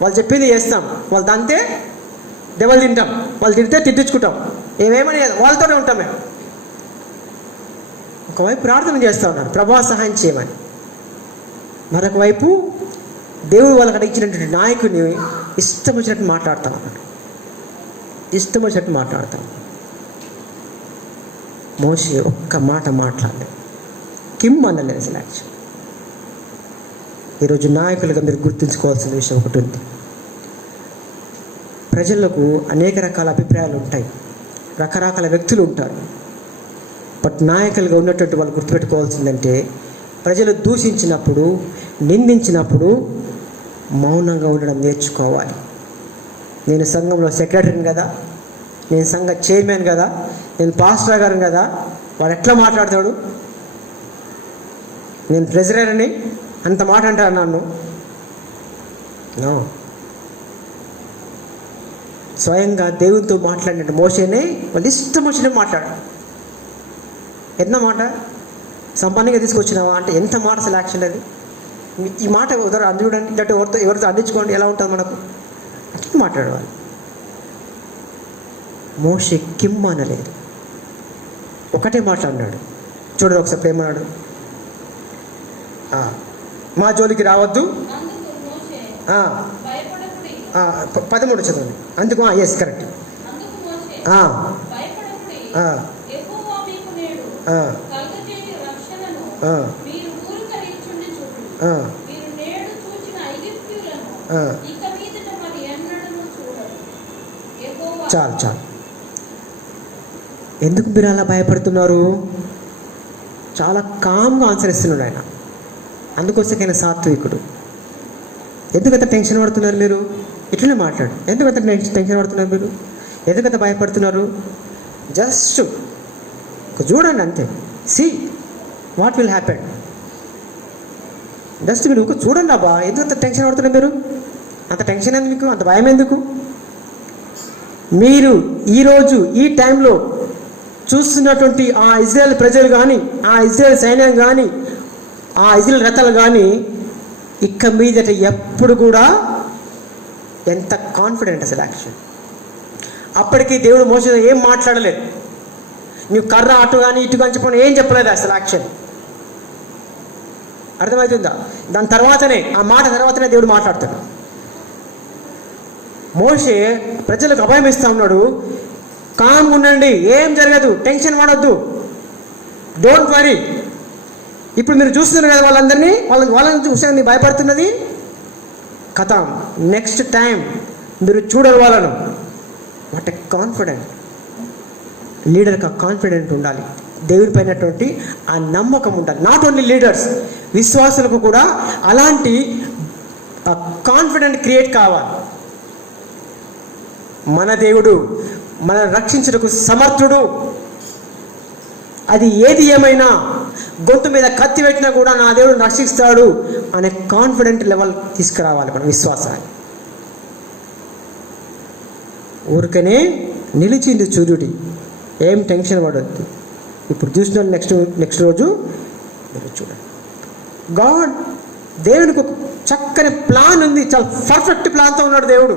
వాళ్ళు చెప్పింది చేస్తాం, వాళ్ళు తంతే దెబ్బలు తింటాం, వాళ్ళు తిడితే తిట్టించుకుంటాం, ఏమేమని వాళ్ళతోనే ఉంటాం మేము. ఒకవైపు ప్రార్థన చేస్తూ ఉన్నారు ప్రభా సహాయం చేయమని, మరొక వైపు దేవుడు వాళ్ళకి అడిగినటువంటి నాయకుని ఇష్టం వచ్చినట్టు మాట్లాడతాం అన్నట్టు. మోషే ఒక్క మాట మాట్లాడలేదు, కిమ్ అనలేదు అసలు. యాక్చువల్ ఈరోజు నాయకులుగా మీరు గుర్తుంచుకోవాల్సిన విషయం ఒకటి ఉంది. ప్రజలకు అనేక రకాల అభిప్రాయాలు ఉంటాయి, రకరకాల వ్యక్తులు ఉంటారు. బట్ నాయకులుగా ఉన్నటువంటి వాళ్ళు గుర్తుపెట్టుకోవాల్సిందంటే, ప్రజలు దూషించినప్పుడు, నిందించినప్పుడు మౌనంగా ఉండడం నేర్చుకోవాలి. నేను సంఘంలో సెక్రటరీని కదా, నేను సంఘ చైర్మన్ కదా, నేను పాస్టర్ గారిని కదా, వాడు ఎట్లా మాట్లాడతాడు? నేను ట్రెజరర్ని అంత మాట అంటారు నన్ను? నో. స్వయంగా దేవునితో మాట్లాడినట్టు మోషేనే వాళ్ళు ఇష్టం వచ్చినట్టు మాట్లాడారు. ఎంత మాట, సంపన్నంగా తీసుకొచ్చినావా అంటే ఎంత మాట అసలు యాక్షన్ అది. ఈ మాట ఉదర అంది చూడండి, అంటే ఎవరితో అందించుకోండి ఎలా ఉంటుంది మనకు, అట్లా మాట్లాడేవాళ్ళు. మోషే కిమ్ అనలేదు, ఒకటే మాట్లాడినాడు. చూడండి ఒకసారి ఏమన్నాడు, మా జోలికి రావద్దు. అందుకు మోషే ఆ, భయపడకుడి. 13 చదవండి. అందుకు ఎస్ కరెక్ట్. అందుకు మోషే ఆ, భయపడకుడి. ఆ, యెహోవా మీకు నేడు ఆ, కలుగజేయు రక్షణను ఆ, మీరు ఊరకరించుండి చూడు. ఆ, మీరు నేడు చూచిన ఐగుప్తీయులను ఆ. ఇక మీదట మరి ఎన్నడూ చూడరు. యెహోవా చాలు చాలు. ఎందుకు మీరు అలా భయపడుతున్నారు? చాలా కామ్గా ఆన్సర్ ఇస్తున్నాడు ఆయన. అందుకోసమైనా సాత్వికుడు. ఎందుకంత టెన్షన్ పడుతున్నారు మీరు? ఇట్లనే మాట్లాడు. ఎందుకంత టెన్షన్ పడుతున్నారు మీరు? ఎందుకంత భయపడుతున్నారు? జస్ట్ చూడండి అంతే. See what will happen. Just మీరు చూడండి అబ్బా. ఎందుకంత టెన్షన్ పడుతున్నారు మీరు? అంత టెన్షన్ ఎందుకు మీకు? అంత భయం ఎందుకు? మీరు ఈరోజు ఈ టైంలో చూస్తున్నటువంటి ఆ ఇజ్రాయెల్ ప్రజలు కానీ, ఆ ఇజ్రాయెల్ సైన్యం కానీ, ఆ ఇజ్రాయెల్ రథాలు కానీ ఇక మీదట ఎప్పుడు కూడా ఎంత కాన్ఫిడెంట్ అసలు యాక్షన్. అప్పటికి దేవుడు మోసే ఏం మాట్లాడలేదు. నువ్వు కర్ర అటు కానీ ఇటు కానీ చెప్పని ఏం చెప్పలేదు అసలు యాక్షన్. అర్థమవుతుందా? దాని తర్వాతనే, ఆ మాట తర్వాతనే దేవుడు మాట్లాడుతాడు. మోషే ప్రజలకు అభయం ఇస్తా ఉన్నాడు. కామ్గా ఉండండి, ఏం జరగదు, టెన్షన్ పడొద్దు, డోంట్ వరీ. ఇప్పుడు మీరు చూస్తున్నారు కదా వాళ్ళందరినీ, వాళ్ళని చూసి భయపడుతున్నది కథ. నెక్స్ట్ టైం మీరు చూడరు వాళ్ళను. వాట్ ఎ కాన్ఫిడెంట్ లీడర్కి. ఆ కాన్ఫిడెంట్ ఉండాలి, దేవుని పైనటువంటి ఆ నమ్మకం ఉండాలి. నాట్ ఓన్లీ లీడర్స్, విశ్వాసులకు కూడా అలాంటి కాన్ఫిడెంట్ క్రియేట్ కావాలి. మన దేవుడు మనల్ని రక్షించుటకు సమర్థుడు. అది ఏది ఏమైనా, గొంతు మీద కత్తి పెట్టినా కూడా నా దేవుడు రక్షిస్తాడు అనే కాన్ఫిడెంట్ లెవెల్ తీసుకురావాలి మన విశ్వాసాన్ని. ఊరికనే నిలిచింది సూర్యుడి, ఏం టెన్షన్ పడద్దు. ఇప్పుడు చూసిన నెక్స్ట్ రోజు మీరు చూడండి. గాడ్, దేవునికి ఒక చక్కని ప్లాన్ ఉంది, చాలా పర్ఫెక్ట్ ప్లాన్తో ఉన్నాడు దేవుడు.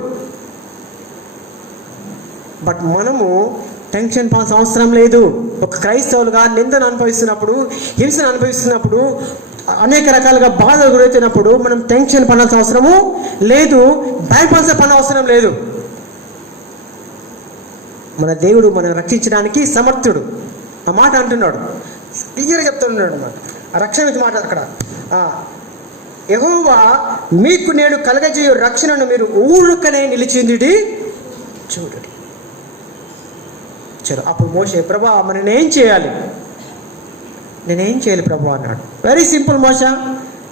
బట్ మనము టెన్షన్ పడాల్సిన అవసరం లేదు. ఒక క్రైస్తవులుగా నిందను అనుభవిస్తున్నప్పుడు, హింసను అనుభవిస్తున్నప్పుడు, అనేక రకాలుగా బాధలు గురవుతున్నప్పుడు మనం టెన్షన్ పడాల్సిన అవసరము లేదు, భయపడాల్సిన పని అవసరం లేదు. మన దేవుడు మనం రక్షించడానికి సమర్థుడు. ఆ మాట అంటున్నాడు, క్లియర్గా చెప్తున్నాడు అన్నమాట. ఆ రక్షణ మీద మాట అక్కడ, యెహోవా మీకు నేడు కలగజేయు రక్షణను మీరు ఊరుకనే నిలిచింది చూడండి. చలో, అప్పుడు మోషే, ప్రభా మరి నేనేం చేయాలి ప్రభా అన్నాడు. వెరీ సింపుల్ మోష,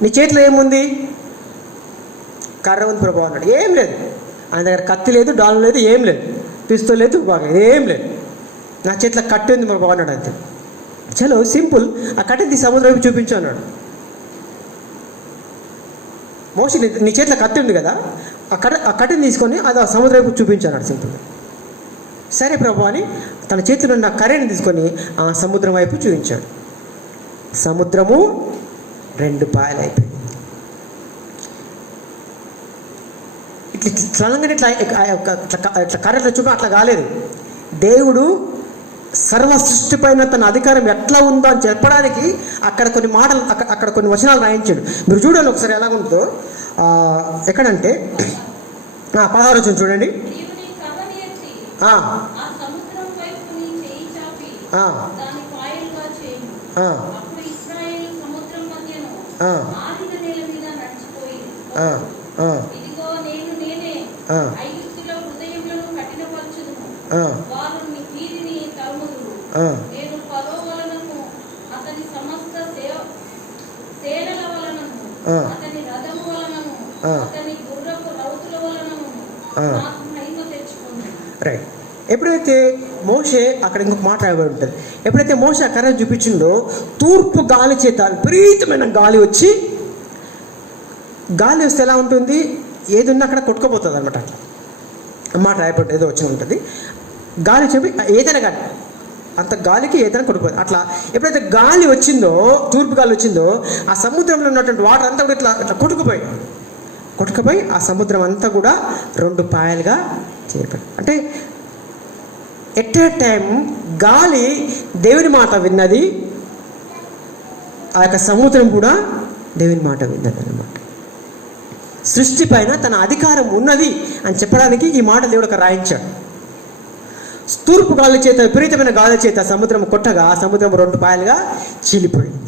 నీ చేతిలో ఏముంది? కర్ర ఉంది ప్రభా అన్నాడు. ఏం లేదు, ఆయన దగ్గర కత్తి లేదు, డాల్ లేదు, ఏం లేదు, పిస్తోల్ లేదు, బాగా ఏం లేదు, నా చేతిలో కత్తి ఉంది ప్రభా అన్నాడు. అంతే. చలో సింపుల్. ఆ కట్టెని సముద్రం చూపించు అన్నాడు. మోషే, నీ చేతిలో కత్తి ఉంది కదా, ఆ కట్టెని తీసుకొని అది ఆ సముద్రం చూపించు అన్నాడు. సింపుల్. సరే ప్రభు అని తన చేతిలో ఉన్న కర్రని తీసుకొని ఆ సముద్రం వైపు చూపించాడు. సముద్రము 2 పాయలు అయిపోయింది. ఇట్లా కర్రలో చూపి అట్లా కాలేదు. దేవుడు సర్వ సృష్టి పైన తన అధికారం ఎట్లా ఉందో అని చెప్పడానికి అక్కడ కొన్ని మాటలు, అక్కడ కొన్ని వచనాలు రాయించాడు. మీరు చూడండి ఒకసారి ఎలాగుంటుందో. ఎక్కడంటే 16 వచ్చింది చూడండి. దేవుని కర్రని ఎత్తి ఆ ఆ సముద్రం వైపు నీ చేయి చాపి ఆ దాని పాయలుగా చేయుము. ఆ అప్పుడు ఇశ్రాయేలు సముద్రం మధ్యను ఆ ఆరిన నేల మీద నడిచిపోయింది. ఆ ఆ ఇదిగో నేనే ఆ ఐగుప్తుల హృదయములను కఠినపరచుదును. ఆ వారు నీ వీరిని తరుముదురు. ఆ నేను ఫరో వలనను అతని సమస్త సేనల వలనను అతని రథము వలనను అతని గుర్రపు రౌతుల వలనను నాకు మహిమ తెచ్చుకున్నాను. రైట్. ఎప్పుడైతే మోషే, అక్కడ ఇంకొక మాట రాయబడి ఉంటుంది, ఎప్పుడైతే మోషే ఆ కర్ర చూపించిందో తూర్పు గాలి చేత విపరీతమైన గాలి వచ్చి, గాలి వస్తే ఎలా ఉంటుంది, ఏది ఉన్నా అక్కడ కొట్టుకుపోతుంది అనమాట. అట్లా మాట రాయబడి ఏదో వచ్చి ఉంటుంది. గాలి చెప్పి ఏదైనా కానీ అంత గాలికి ఏదైనా కొట్టుకుపోయింది. అట్లా ఎప్పుడైతే గాలి వచ్చిందో, తూర్పు గాలి వచ్చిందో, ఆ సముద్రంలో ఉన్నటువంటి వాటర్ అంతా కూడా ఇట్లా కొట్టుకుపోయి ఆ సముద్రం అంతా కూడా 2 పాయలుగా చేరిపోయింది. అంటే ఎట్ ఏ టైం గాలి దేవుని మాట విన్నది, ఆ యొక్క సముద్రం కూడా దేవుని మాట విన్నది అన్నమాట. సృష్టి పైన తన అధికారం ఉన్నది అని చెప్పడానికి ఈ మాట దేవుడు ఒక రాయించాడు. తూర్పు గాలి చేత, విపరీతమైన గాలి చేత సముద్రం కొట్టగా ఆ సముద్రం 2 పాయలుగా చీలిపోయింది.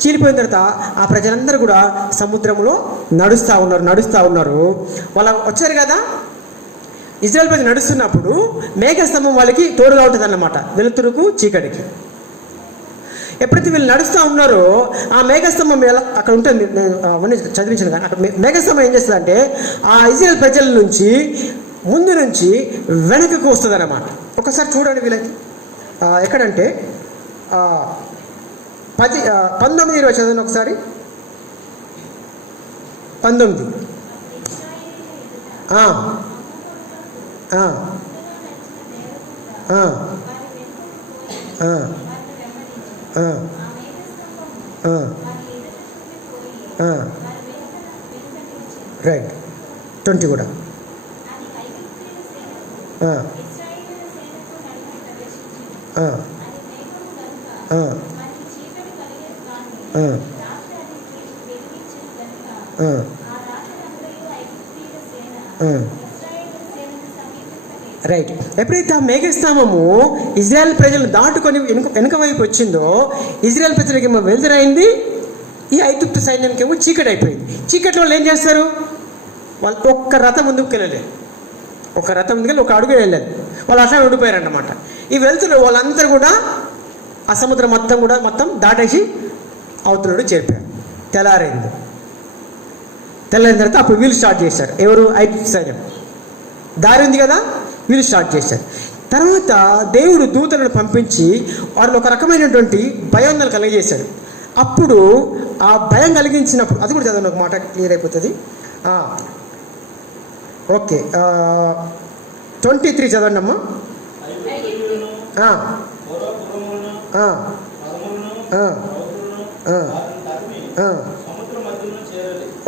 చీలిపోయిన తర్వాత ఆ ప్రజలందరూ కూడా సముద్రంలో నడుస్తూ ఉన్నారు. వాళ్ళు వచ్చారు కదా, ఇజ్రాయెల్ ప్రజలు నడుస్తున్నప్పుడు మేఘస్తంభం వాళ్ళకి తోడుగా ఉంటుంది అన్నమాట, వెలుతురుకు చీకటికి. ఎప్పుడైతే వీళ్ళు నడుస్తూ ఉన్నారో ఆ మేఘస్తంభం ఎలా అక్కడ ఉంటుంది, నేను అవన్నీ చదివించాను కానీ అక్కడ మేఘస్తంభం ఏం చేస్తుందంటే ఆ ఇజ్రాయెల్ ప్రజల నుంచి ముందు నుంచి వెనకకు వస్తుంది అన్నమాట. ఒకసారి చూడండి వీళ్ళకి ఎక్కడంటే 19 చదవండి ఒకసారి. 19 రైట్. 20 కూడా రైట్. ఎప్పుడైతే ఆ మేఘస్తంభము ఇజ్రాయెల్ ప్రజలను దాటుకొని వెనుక వైపు వచ్చిందో ఇజ్రాయెల్ ప్రజలకి ఏమో వెలుతురైంది, ఈ ఐగుప్తు సైన్యానికి ఏమో చీకటి అయిపోయింది. చీకటి వాళ్ళు ఏం చేస్తారు, వాళ్ళు ఒక్క రథం ముందుకు వెళ్ళలేదు, ఒక అడుగు వెళ్ళలేదు, వాళ్ళు అట్లా ఉండిపోయారు అన్నమాట. ఈ వెళ్తున్నారు వాళ్ళందరూ కూడా ఆ సముద్రం మొత్తం దాటేసి అవతలడు చేరిపోయారు. తెల్లారైన తర్వాత అప్పుడు వీళ్ళు స్టార్ట్ చేశారు. ఎవరు? ఐగుప్తు సైన్యం. దారి ఉంది కదా, వీళ్ళు స్టార్ట్ చేశారు. తర్వాత దేవుడు దూతలను పంపించి వాళ్ళు ఒక రకమైనటువంటి భయోందనలు కలిగజేశాడు. అప్పుడు ఆ భయం కలిగించినప్పుడు, అది కూడా చదవండి, ఒక మాట క్లియర్ అయిపోతుంది. ఓకే, 23 చదవండి అమ్మా.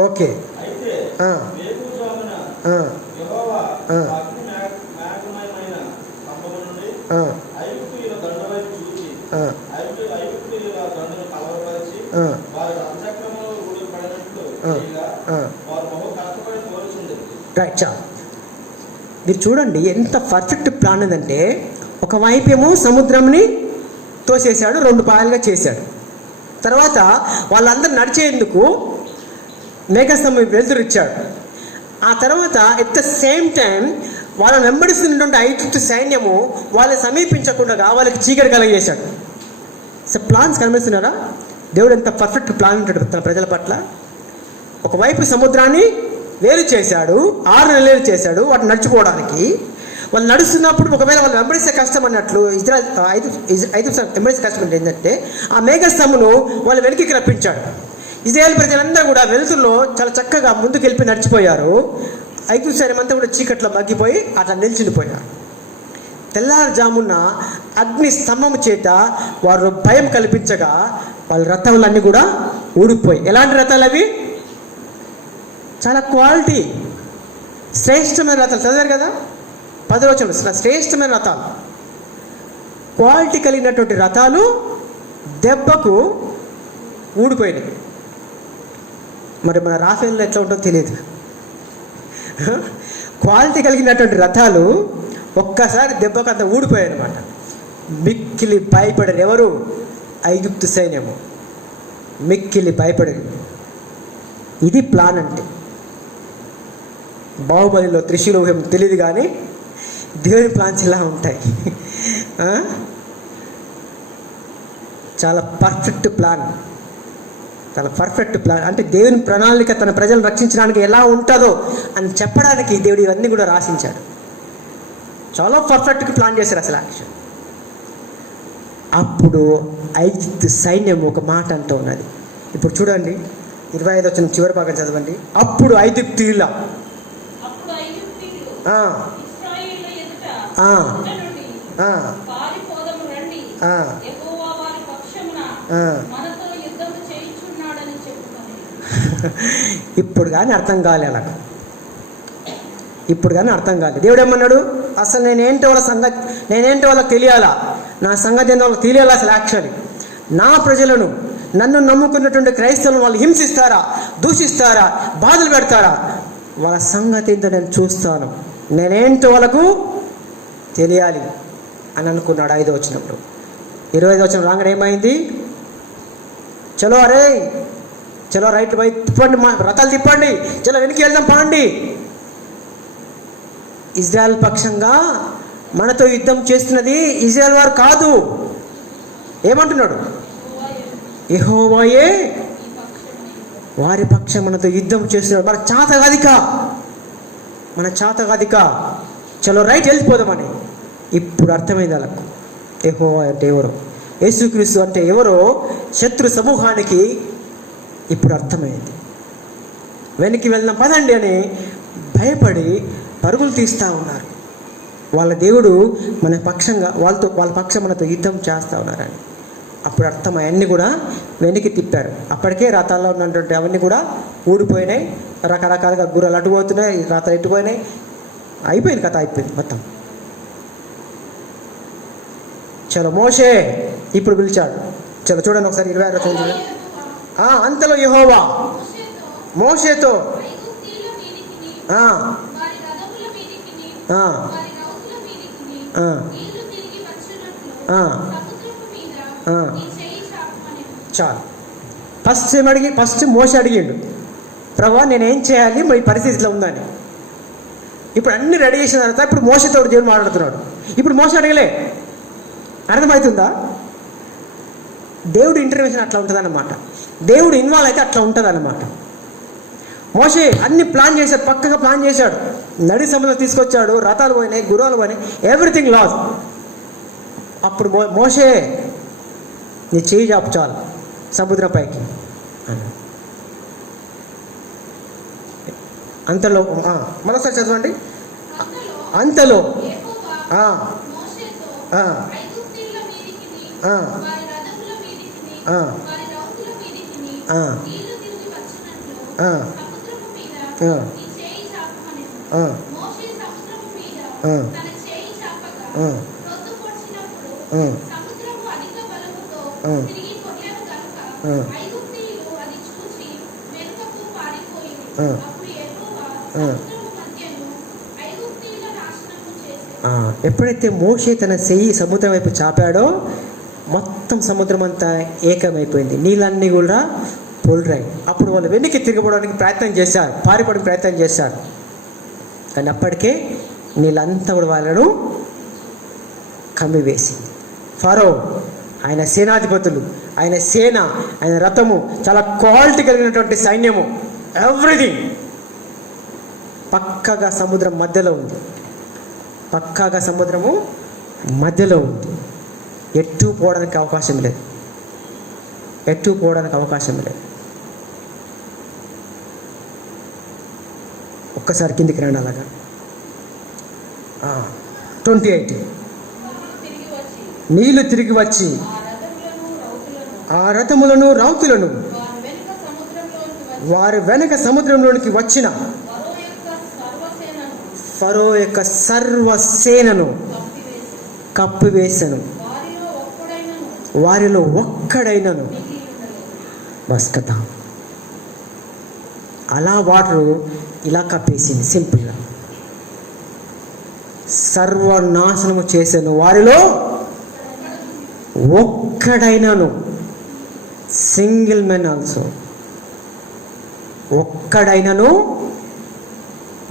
Okay, right. చాలు, మీరు చూడండి ఎంత పర్ఫెక్ట్ ప్లాన్ ఉందంటే, ఒకవైపు ఏమో సముద్రంని తోసేశాడు, 2 పాయలుగా చేశాడు. తర్వాత వాళ్ళందరూ నడిచేందుకు మేఘస్తంభం వెలుతురు ఇచ్చాడు. ఆ తర్వాత ఎట్ ద సేమ్ టైం వాళ్ళని వెంబడిస్తున్నటువంటి ఐగుప్తు సైన్యము వాళ్ళని సమీపించకుండా వాళ్ళకి చీకటి కలిగజేశాడు. So plans కనిపిస్తున్నారా? దేవుడు ఎంత పర్ఫెక్ట్ ప్లాన్ ఉంటాడు తన ప్రజల పట్ల. ఒకవైపు సముద్రాన్ని వేరు చేశాడు, 6 నెలలు చేశాడు వాటిని నడుచుకోవడానికి. వాళ్ళు నడుస్తున్నప్పుడు ఒకవేళ వాళ్ళు వెంబడిస్తే కష్టం అన్నట్లు ఐదు వెంబడిస్తే కష్టం అంటే ఏంటంటే ఆ మేఘస్తంభమును వాళ్ళు వెనక్కి రప్పించాడు. ఇజ్రాయేల్ ప్రజలందరూ కూడా వెలుతురులో చాలా చక్కగా ముందుకు వెళ్ళి నడిచిపోయారు. ఐగుప్తు సైన్యం అంతా కూడా చీకట్లో మగ్గిపోయి అట్లా నిలిచిపోయారు. తెల్లారుజామున అగ్ని స్తంభము చేత వారు భయం కల్పించగా వాళ్ళ రథములన్నీ కూడా ఊడిపోయి. ఎలాంటి రథాలు అవి? చాలా క్వాలిటీ, శ్రేష్టమైన రథాలు. చదివారు కదా 10వ వచనం, శ్రేష్టమైన రథాలు, క్వాలిటీ కలిగినటువంటి రథాలు దెబ్బకు ఊడిపోయినాయి. మరి మన రాఫేల్లో ఎట్లా ఉంటుందో తెలియదు. క్వాలిటీ కలిగినటువంటి రథాలు ఒక్కసారి దెబ్బకు అంత ఊడిపోయాయి అనమాట. మిక్కిలి భయపడరు. ఎవరు? ఐగుప్తు సైన్యము మిక్కిలి భయపడరు. ఇది ప్లాన్ అంటే. బాహుబలిలో త్రిశూలం తెలియదు కానీ దేవుని ప్లాన్స్ ఇలా ఉంటాయి. చాలా పర్ఫెక్ట్ ప్లాన్, చాలా పర్ఫెక్ట్ ప్లాన్. అంటే దేవుని ప్రణాళిక తన ప్రజలను రక్షించడానికి ఎలా ఉంటుందో అని చెప్పడానికి దేవుడు ఇవన్నీ కూడా రాసించాడు. చాలా పర్ఫెక్ట్గా ప్లాన్ చేశారు అసలు యాక్షన్. అప్పుడు ఐగుప్తు సైన్యం ఒక మాట అంటూ ఉన్నది. ఇప్పుడు చూడండి 25 వచనం చివరి భాగం చదవండి. అప్పుడు ఐగుప్తీయుల ఆ, యెహోవా వారి పక్షమున ఆ. మనతో యుద్ధము చేయుచున్నాడని చెప్పుకొని. ఇప్పుడు కానీ అర్థం కాలే అలా, ఇప్పుడు కానీ అర్థం కాలేదు. దేవుడు ఏమన్నాడు, అసలు నేనేంటో వాళ్ళకి తెలియాలా, నా సంగతి ఏంటో వాళ్ళకి తెలియాలా. అసలు యాక్చువల్లీ నా ప్రజలను, నన్ను నమ్ముకున్నటువంటి క్రైస్తవులను వాళ్ళు హింసిస్తారా, దూషిస్తారా, బాధలు పెడతారా, వాళ్ళ సంగతి ఏంటో నేను చూస్తాను, నేనేంటో వాళ్ళకు తెలియాలి అని అనుకున్నాడు. 5వ వచనంలో. 25వ వచనం రాగానే ఏమైంది, చలో అరే చలో రైట్ బై తిప్పండి, మా రథాలు తిప్పండి, చలో వెనక్కి వెళ్దాం పాండి. ఇజ్రాయెల్ పక్షంగా మనతో యుద్ధం చేస్తున్నది ఇజ్రాయెల్ వారు కాదు. ఏమంటున్నాడు, యెహోవాయే వారి పక్షం మనతో యుద్ధం చేస్తున్నాడు. మన చాతగాదిక చలో రైట్ వెళ్ళిపోదామని ఇప్పుడు అర్థమైంది వాళ్ళకు. యెహోవా అంటే ఎవరో, యేసుక్రీస్తు అంటే ఎవరో శత్రు సమూహానికి ఇప్పుడు అర్థమైంది. వెనక్కి వెళ్దాం పదండి అని భయపడి పరుగులు తీస్తూ ఉన్నారు. వాళ్ళ దేవుడు మన పక్షంగా వాళ్ళ పక్షం మనతో యుద్ధం చేస్తూ ఉన్నారని అప్పుడు అర్థం. అవన్నీ కూడా వెనక్కి తిప్పారు. అప్పటికే రథాల్లో ఉన్నటువంటి అవన్నీ కూడా ఊడిపోయినాయి, రకరకాలుగా గుర్రాలు అటుపోతున్నాయి, రథాలు ఎట్టుపోయినాయి, అయిపోయింది కథ, అయిపోయింది మొత్తం. చలో మోషే ఇప్పుడు పిలిచాడు. చలో చూడండి ఒకసారి 26 చూడండి. అంతలో యెహోవా మోషేతో ఐగుప్తీయుల మీదికిని, ఆ, వారి రథముల మీదికిని, ఆ, వారి రౌతుల మీదికిని ఆ, నీళ్లు తిరిగి వచ్చినట్లు ఆ. సముద్రపు మీద ఆ. నీ చెయ్యి చాపమనెను. చాలు. ఫస్ట్ మోషే అడిగిండు, ప్రభా నేనేం చేయాలి, మరి పరిస్థితిలో ఉందని. ఇప్పుడు అన్ని రెడీ చేసిన తర్వాత ఇప్పుడు మోషేతో దేవుడు మాట్లాడుతున్నాడు. ఇప్పుడు మోషే అడగలే. అర్థమవుతుందా? దేవుడు ఇంటర్వెన్షన్ అట్లా ఉంటుంది అన్నమాట. దేవుడు ఇన్వాల్వ్ అయితే అట్లా ఉంటుంది అన్నమాట. మోషే అన్ని ప్లాన్ చేశాడు, పక్కగా ప్లాన్ చేశాడు. నడి సముద్రం తీసుకొచ్చాడు, రథాలు పోయినాయి, గుర్రాలు పోయినాయి, ఎవ్రీథింగ్ లాస్. అప్పుడు మోషే నీ చేయి చాపు చాలు సముద్రం పైకి అన్నాడు. అంతలో మరోసారి చదవండి. అంతలో యెహోవా ఆ, మోషేతో ఆ, ఐగుప్తీయుల మీదికిని, ఆ, వారి రథముల మీదికిని, ఆ, వారి రౌతుల మీదికిని ఆ, నీళ్లు తిరిగి వచ్చినట్లు ఆ, సముద్రపు మీద ఆ, నీ చేయి చాపమనెను. ఆ, మోషే సముద్రపు మీద ఆ, తన చేయి చాపగా ఆ, రొద్దు పొడిచినప్పుడు ఆ, సముద్రపు అధిక బలముతో ఆ. తిరిగి కొట్టెను కనుక ఆ. ఐగుప్తీయులు అది చూసి వెనుకకు పారిపోయింది. ఆ. అప్పుడు యెహోవా ఆ. సముద్రపు మధ్యను ఐగుప్తీయుల నాశనము చేసెను. ఎప్పుడైతే మోషే తన చెయ్యి సముద్రం వైపు చాపాడో మొత్తం సముద్రం అంతా ఏకమైపోయింది, నీళ్ళన్నీ కూడా పొల్రాయి. అప్పుడు వాళ్ళు వెనక్కి తిరగడానికి ప్రయత్నం చేశారు, పారిపోవడానికి ప్రయత్నం చేశారు. కానీ అప్పటికే నీళ్ళంతా కూడా వాళ్ళను కమ్మివేసింది. ఫరో, ఆయన సేనాధిపతులు, ఆయన సేన, ఆయన రథము, చాలా క్వాలిటీ కలిగినటువంటి సైన్యము, ఎవ్రీథింగ్ పక్కగా సముద్రం మధ్యలో ఉంది. పక్కాగా సముద్రము మధ్యలో ఉంది. ఎటు పోవడానికి అవకాశం లేదు, ఎటు పోవడానికి అవకాశం లేదు. ఒక్కసారి కిందికి రండి అలాగా. 28 తిరిగి వచ్చి నీళ్లు తిరిగి వచ్చి ఆ రథములను రౌతులను రౌతులను వారి వెనుక సముద్రంలోనికి వారి వెనక సముద్రంలోనికి వచ్చి వచ్చిన ఫరో యొక్క సర్వసేనను సర్వసేనను కప్పివేసెను. వారిలో ఒక్కడైనను మిగిలి ఉండలేదు. బస్ కథ. అలా వాటర్ ఇలా కప్పేసింది సింపుల్గా. సర్వనాశనము చేశాను, వారిలో ఒక్కడైనాను, సింగిల్ మెన్ ఆల్సో, ఒక్కడైనను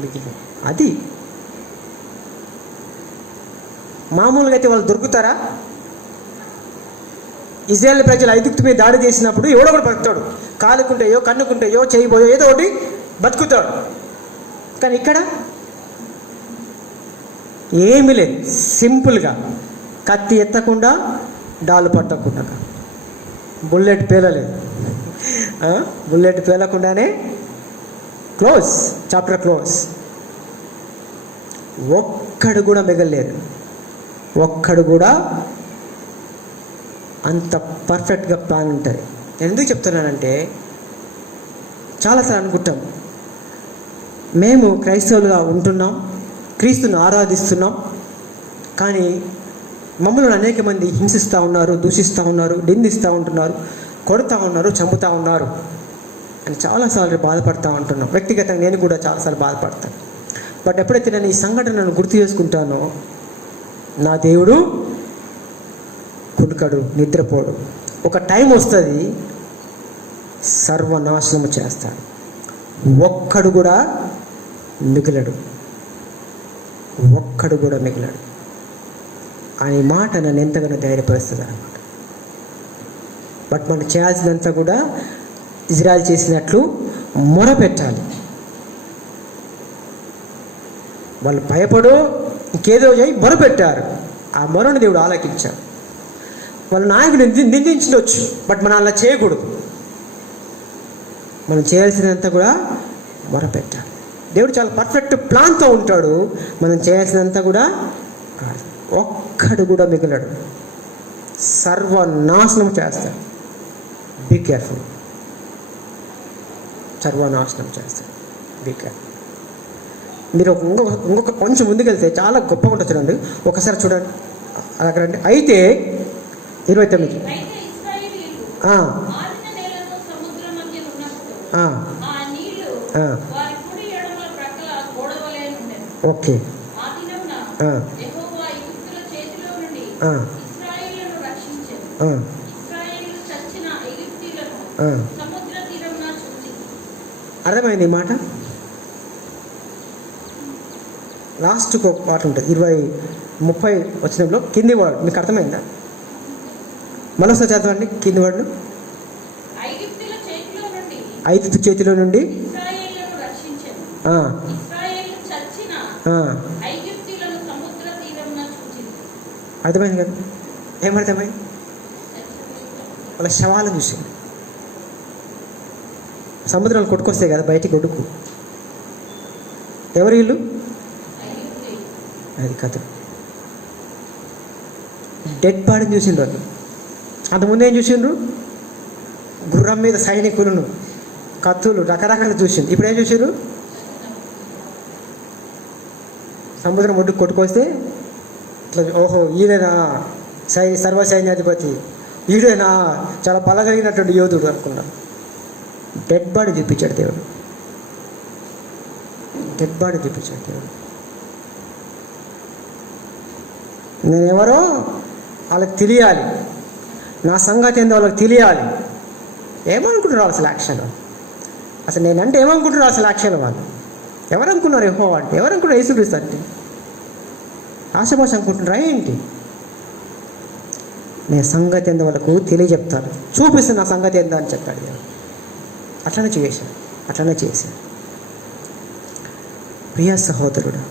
మిగిలి. అది మామూలుగా అయితే వాళ్ళు దొరుకుతారా? ఇజ్రాయేల్ ప్రజలు ఐగుప్తు మీద దాడి చేసినప్పుడు ఎవడో ఒకటి బతుకుతాడు, కాలుకుంటాయో కన్నుకుంటాయో చేయబోయో ఏదో ఒకటి బతుకుతాడు. కానీ ఇక్కడ ఏమీ లేదు, సింపుల్గా కత్తి ఎత్తకుండా, డాలు పట్టకుండా, బుల్లెట్ పేలలేదు, బుల్లెట్ పేలకుండానే క్లోజ్, చాప్టర్ క్లోజ్. ఒక్కడు కూడా మిగలలేదు, ఒక్కడు కూడా అంత పర్ఫెక్ట్గా ప్లాన్ ఉంటుంది. నేను ఎందుకు చెప్తున్నానంటే, చాలాసార్లు అనుకుంటాం మేము క్రైస్తవులుగా ఉంటున్నాం, క్రీస్తుని ఆరాధిస్తున్నాం, కానీ మమ్మల్ని అనేక మంది హింసిస్తూ ఉన్నారు, దూషిస్తూ ఉన్నారు, నిందిస్తూ ఉంటున్నారు, కొడుతూ ఉన్నారు, చంపుతూ ఉన్నారు అని చాలాసార్లు బాధపడుతూ ఉంటున్నాం. వ్యక్తిగతంగా నేను కూడా చాలాసార్లు బాధపడతాను. బట్ ఎప్పుడైతే నేను ఈ సంఘటనను గుర్తు చేసుకుంటానో, నా దేవుడు కునుకడు, నిద్రపోడు. ఒక టైం వస్తుంది, సర్వనాశనము చేస్తాడు, ఒక్కడు కూడా మిగిలడు, ఒక్కడు కూడా మిగిలడు అనే మాట నన్ను ఎంతగానో ధైర్యపరుస్తుంది అన్నమాట. బట్ మనం చేయాల్సినంత కూడా ఇజ్రాయెల్ చేసినట్లు మొరపెట్టాలి. వాళ్ళు భయపడు ఇంకేదో చేయి మొరపెట్టారు, ఆ మొరను దేవుడు ఆలకించాడు. వాళ్ళ నాయకుడు నిందించవచ్చు, బట్ మనం అలా చేయకూడదు. మనం చేయాల్సినంత కూడా మొరపెట్టాలి. దేవుడు చాలా పర్ఫెక్ట్ ప్లాన్తో ఉంటాడు, మనం చేయాల్సినంత కూడా కాదు. ఒక్కడు కూడా మిగలడు, సర్వనాశనం చేస్తాడు. బీ కేర్ఫుల్, సర్వనాశనం చేస్తాడు. Be careful. మీరు ఇంకొక కొంచెం ముందుకెళ్తే చాలా గొప్పగా ఉంటుంది చూడండి. ఒకసారి చూడండి అక్కడ. అయితే 29 అయితే ఇశ్రాయేలీయులు ఆరిన నేలలో సముద్రం మధ్య ఉన్నప్పుడు ఆ నీళ్లు వారి కుడి ఎడమల ప్రక్కల గోడవలే ఉండెను. ఓకే. ఆ దినమున యెహోవా ఐగుప్తుల చేతిలో నుండి ఇశ్రాయేలును రక్షించెను. ఇశ్రాయేలీయులు చచ్చిన ఐగుప్తీయులను సముద్ర తీరమున చూచిరి. అర్థమైంది ఈ మాట? లాస్ట్కి ఒక పాట ఉంటుంది 20-30 వచనంలో కింది వాడు. మీకు అర్థమైందా? మరోసారి చదవండి కింది వాడు. ఐగుప్తుల చేతిలో నుండి ఇశ్రాయేలును రక్షించెను. ఇశ్రాయేలు చచ్చిన ఐగుప్తీయులను సముద్ర తీరమున చూచిరి. అర్థమైంది కదా? ఏమర్థమైంది? వాళ్ళ శవాలను చూసింది. సముద్రాలు కొట్టుకొస్తాయి కదా బయటికి, కొడుకు ఎవరు వీళ్ళు? అది కథ. డెడ్ బాడీని చూసిండ్రు వాళ్ళు. అంతకుముందు ఏం చూసిండ్రు? గుర్రం మీద సైనికులను, కత్తులు, రకరకాలు చూసిండ్రు. ఇప్పుడు ఏం చూసిండ్రు? సముద్రం ఒడ్డుకు కొట్టుకొస్తే ఇట్లా, ఓహో ఈయననా సర్వసైన్యాధిపతి, ఈడేనా చాలా బలగలిగినటువంటి యోధుడు అనుకున్నాను. డెడ్ బాడీ చూపించాడు దేవుడు, డెడ్ బాడీ చూపించాడు దేవుడు. నేనెవరో వాళ్ళకి తెలియాలి, నా సంగతి ఏందో వాళ్ళకి తెలియాలి. ఏమనుకుంటున్నారు అసలు యాక్షన్? అసలు నేనంటే ఏమనుకుంటున్నారు అసలు యాక్షన్? వాళ్ళు ఎవరనుకున్నారు? యెహోవా అంటే ఎవరనుకున్నారు? యేసుక్రీస్తు అంటే ఆశభాష అనుకుంటున్నారా ఏంటి? నేను సంగతి ఏందో వాళ్ళకు తెలియజెప్తాను, చూపిస్తాను నా సంగతి ఏందో అని చెప్పాడు. అట్లనే చేశాను, అట్లనే చేశాను. ప్రియ సహోదరుడు,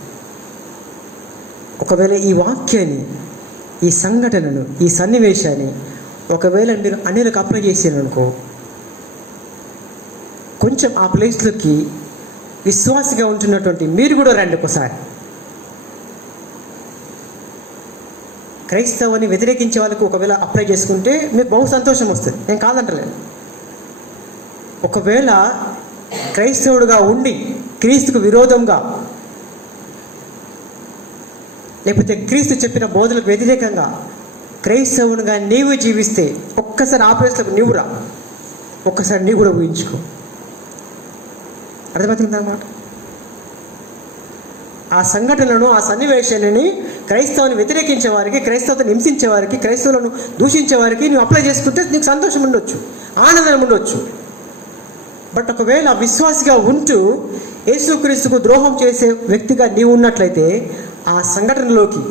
ఒకవేళ ఈ వాక్యాన్ని, ఈ సంఘటనను, ఈ సన్నివేశాన్ని ఒకవేళ మీరు అన్యులకు అప్లై చేసారనుకో, కొంచెం ఆ ప్లేస్లోకి విశ్వాసిగా ఉంటున్నటువంటి మీరు కూడా రండి ఒకసారి. క్రైస్తవాన్ని వ్యతిరేకించే వాళ్ళకు ఒకవేళ అప్లై చేసుకుంటే మీకు బహు సంతోషం వస్తుంది, నేను కాదంటలేదు. ఒకవేళ క్రైస్తవుడుగా ఉండి క్రీస్తుకు విరోధంగా, లేకపోతే క్రీస్తు చెప్పిన బోధలకు వ్యతిరేకంగా క్రైస్తవునిగా నీవు జీవిస్తే ఒక్కసారి ఆ ప్లేస్లోకి నీవు రా, ఒక్కసారి నీవు కూడా ఊహించుకో. అర్థమవుతుందన్నమాట. ఆ సంఘటనలను, ఆ సన్నివేశాలని క్రైస్తవుని వ్యతిరేకించే వారికి, క్రైస్తవుని హింసించే వారికి, క్రైస్తవులను దూషించే వారికి నువ్వు అప్లై చేసుకుంటే నీకు సంతోషం ఉండొచ్చు, ఆనందం ఉండొచ్చు. బట్ ఒకవేళ విశ్వాసిగా ఉంటూ యేసుక్రీస్తుకు ద్రోహం చేసే వ్యక్తిగా నీవు ఉన్నట్లయితే ఆ సంఘటనలోకి,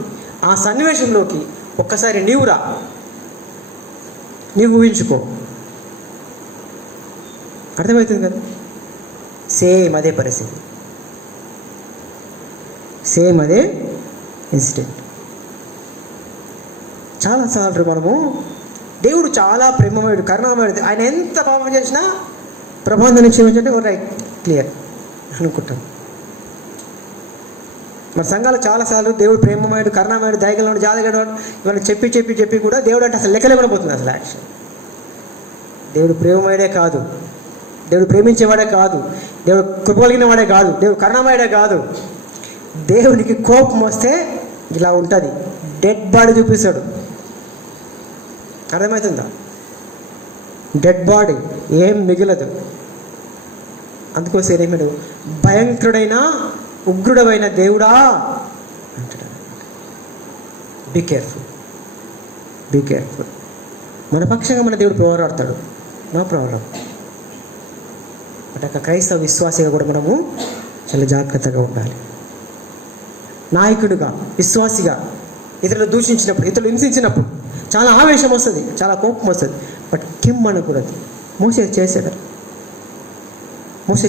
ఆ సన్నివేశంలోకి ఒక్కసారి నీవు రా, నీవు ఊహించుకో. అర్థమవుతుంది కదా? సేమ్ అదే పరిస్థితి, సేమ్ అదే ఇన్సిడెంట్. చాలాసార్లు మనము దేవుడు చాలా ప్రేమమయుడు, కరుణామయుడు, ఆయన ఎంత పాపం చేసినా ప్రబంధన క్షమించంటే రైట్ క్లియర్ అనుకుంటాం. మన సంఘాలు చాలాసార్లు దేవుడు ప్రేమమయుడు, కరుణామయుడు, దయగలవాడు, జాతగలవాడు ఇవన్నీ చెప్పి కూడా దేవుడు అంటే అసలు లెక్కలేకుండా పోతుంది అసలు యాక్షన్. దేవుడు ప్రేమమయుడే కాదు, దేవుడు ప్రేమించేవాడే కాదు, దేవుడు కృప కలిగిన వాడే కాదు, దేవుడు కరుణామయుడే కాదు. దేవునికి కోపం వస్తే ఇలా ఉంటుంది, డెడ్ బాడీ చూపిస్తాడు. అర్థమవుతుందా? డెడ్ బాడీ, ఏం మిగలదు. అందుకోసం ఏమడు భయంకరుడైన ఉగ్రుడమైన దేవుడా అంటాడు. Be careful, be careful. మన పక్షంగా మన దేవుడు పోరాడతాడు, నో ప్రాబ్లం. అంటే క్రైస్తవ విశ్వాసిగా కూడా మనము చాలా జాగ్రత్తగా ఉండాలి. నాయకుడిగా, విశ్వాసిగా ఇతరులు దూషించినప్పుడు, ఇతరులు హింసించినప్పుడు చాలా ఆవేశం వస్తుంది, చాలా కోపం వస్తుంది. బట్ కిమ్ అనకూడదు. మోసే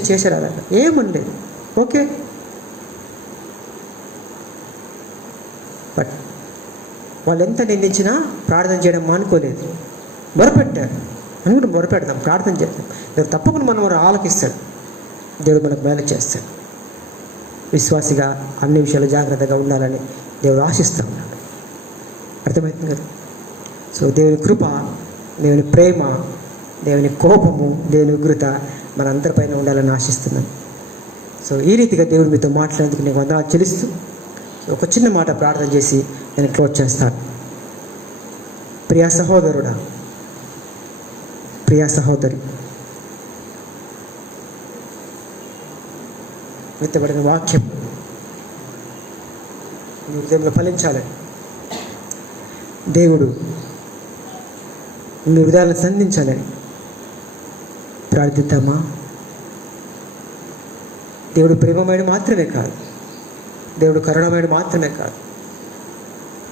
చేశాడు అలా ఏమనలేదు, ఓకే. బట్ వాళ్ళు ఎంత నిందించినా ప్రార్థన చేయడం మానుకోలేదు, మొరపెట్టారు. మనం కూడా మొరపెడదాం, ప్రార్థన చేద్దాం. దేవుడు తప్పకుండా మనం ఆలకిస్తాడు, దేవుడు మనకు మేలు చేస్తాడు. విశ్వాసిగా అన్ని విషయాలు జాగ్రత్తగా ఉండాలని దేవుడు ఆశిస్తూ ఉన్నాడు. అర్థమవుతుంది కదా? సో దేవుని కృప, దేవుని ప్రేమ, దేవుని కోపము, దేవుని ఉగ్రత మనందరిపైన ఉండాలని ఆశిస్తున్నాను. సో ఈ రీతిగా దేవుడు మీతో మాట్లాడేందుకు నేను వందనాలు చెల్లిస్తూ ఒక చిన్న మాట ప్రార్థన చేసి నేను క్లోజ్ చేస్తాను. ప్రియా సహోదరుడా, ప్రియా సహోదరి, విత్తబడిన వాక్యం మీ హృదయంలో ఫలించాలని దేవుడు మీ హృదయాలను సంధించాలని ప్రార్థిద్దామా? దేవుడు ప్రేమమయుడు మాత్రమే కాదు, దేవుడు కరుణమయుడు మాత్రమే కాదు,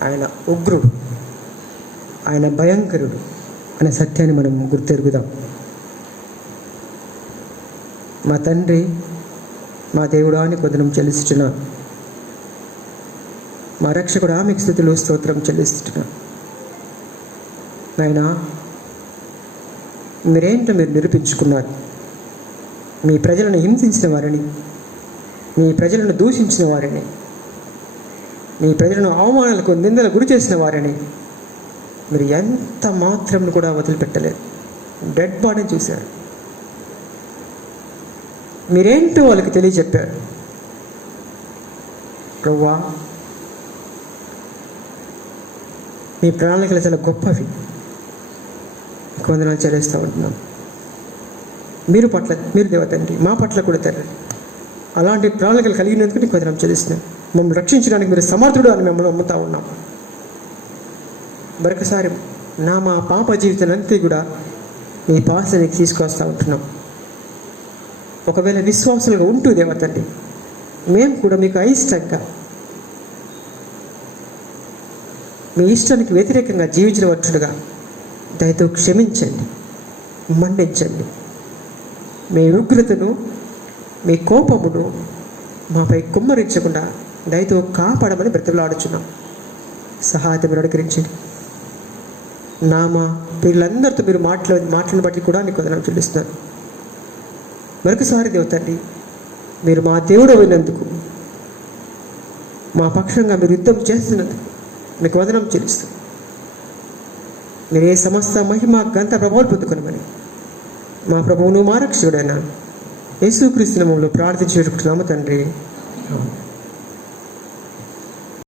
ఆయన ఉగ్రుడు, ఆయన భయంకరుడు అనే సత్యాన్ని మనం గుర్తెరుగుదాం. మా తండ్రి, మా దేవుడా అని కొందరం చెల్లిస్తున్నాను. మా రక్షకుడా మీకు స్తుతులు స్తోత్రం చెల్లిస్తున్నాను. నాయనా, మీరేంటో మీరు నిరూపించుకున్నారు. మీ ప్రజలను హింసించిన వారిని, మీ ప్రజలను దూషించిన వారిని, మీ ప్రజలను అవమానాలకు, నిందలకు గురి చేసిన వారిని మీరు ఎంత మాత్రం కూడా వదిలిపెట్టలేదు. డెడ్ బాడీని చూశారు. మీరేంటో వాళ్ళకి తెలియజెప్పారు. ప్రభువా, మీ ప్రణాళికలు చాలా గొప్పవి. వందనాలు చెల్లిస్తూ ఉంటున్నాం. మీరు దేవతండి, మా పట్ల కూడా తండ్రి అలాంటి ప్రణాళికలు కలిగినందుకు నీకు వందనాలు చెల్లిస్తున్నాం. మమ్మల్ని రక్షించడానికి మీరు సమర్థుడు అని మిమ్మల్ని నమ్ముతూ ఉన్నాం. మరొకసారి మా పాప జీవితానంతా కూడా మీ పాసనికి తీసుకొస్తూ ఉంటున్నాం. ఒకవేళ విశ్వాసాలుగా ఉంటూ దేవతండి మేము కూడా మీకు అయిష్టంగా, మీ ఇష్టానికి వ్యతిరేకంగా జీవించిన వచ్చుడుగా దయతో క్షమించండి, మన్నించండి. మీ ఉగ్రతను, మీ కోపమును మాపై కుమ్మరించకుండా దయతో కాపాడమని బ్రతిమలాడుచున్నాం. సహాయత మీరు అనుగ్రహించండి. వీళ్ళందరితో మీరు మాటలను బట్టి కూడా నీకు వందనాలు చెల్లిస్తున్నాను. మరొకసారి దేవతండి, మీరు మా దేవుడు అయినందుకు, మా పక్షంగా మీరు యుద్ధం చేస్తున్నందుకు మీకు వందనం చెల్లిస్తాం. మీరే సమస్త మహిమ గంత ప్రభావాలు పొందుకునమని మా ప్రభువును, మా రక్షకుడైన యేసుక్రీస్తు నామములో ప్రార్థించుకుంటున్నాము తండ్రి.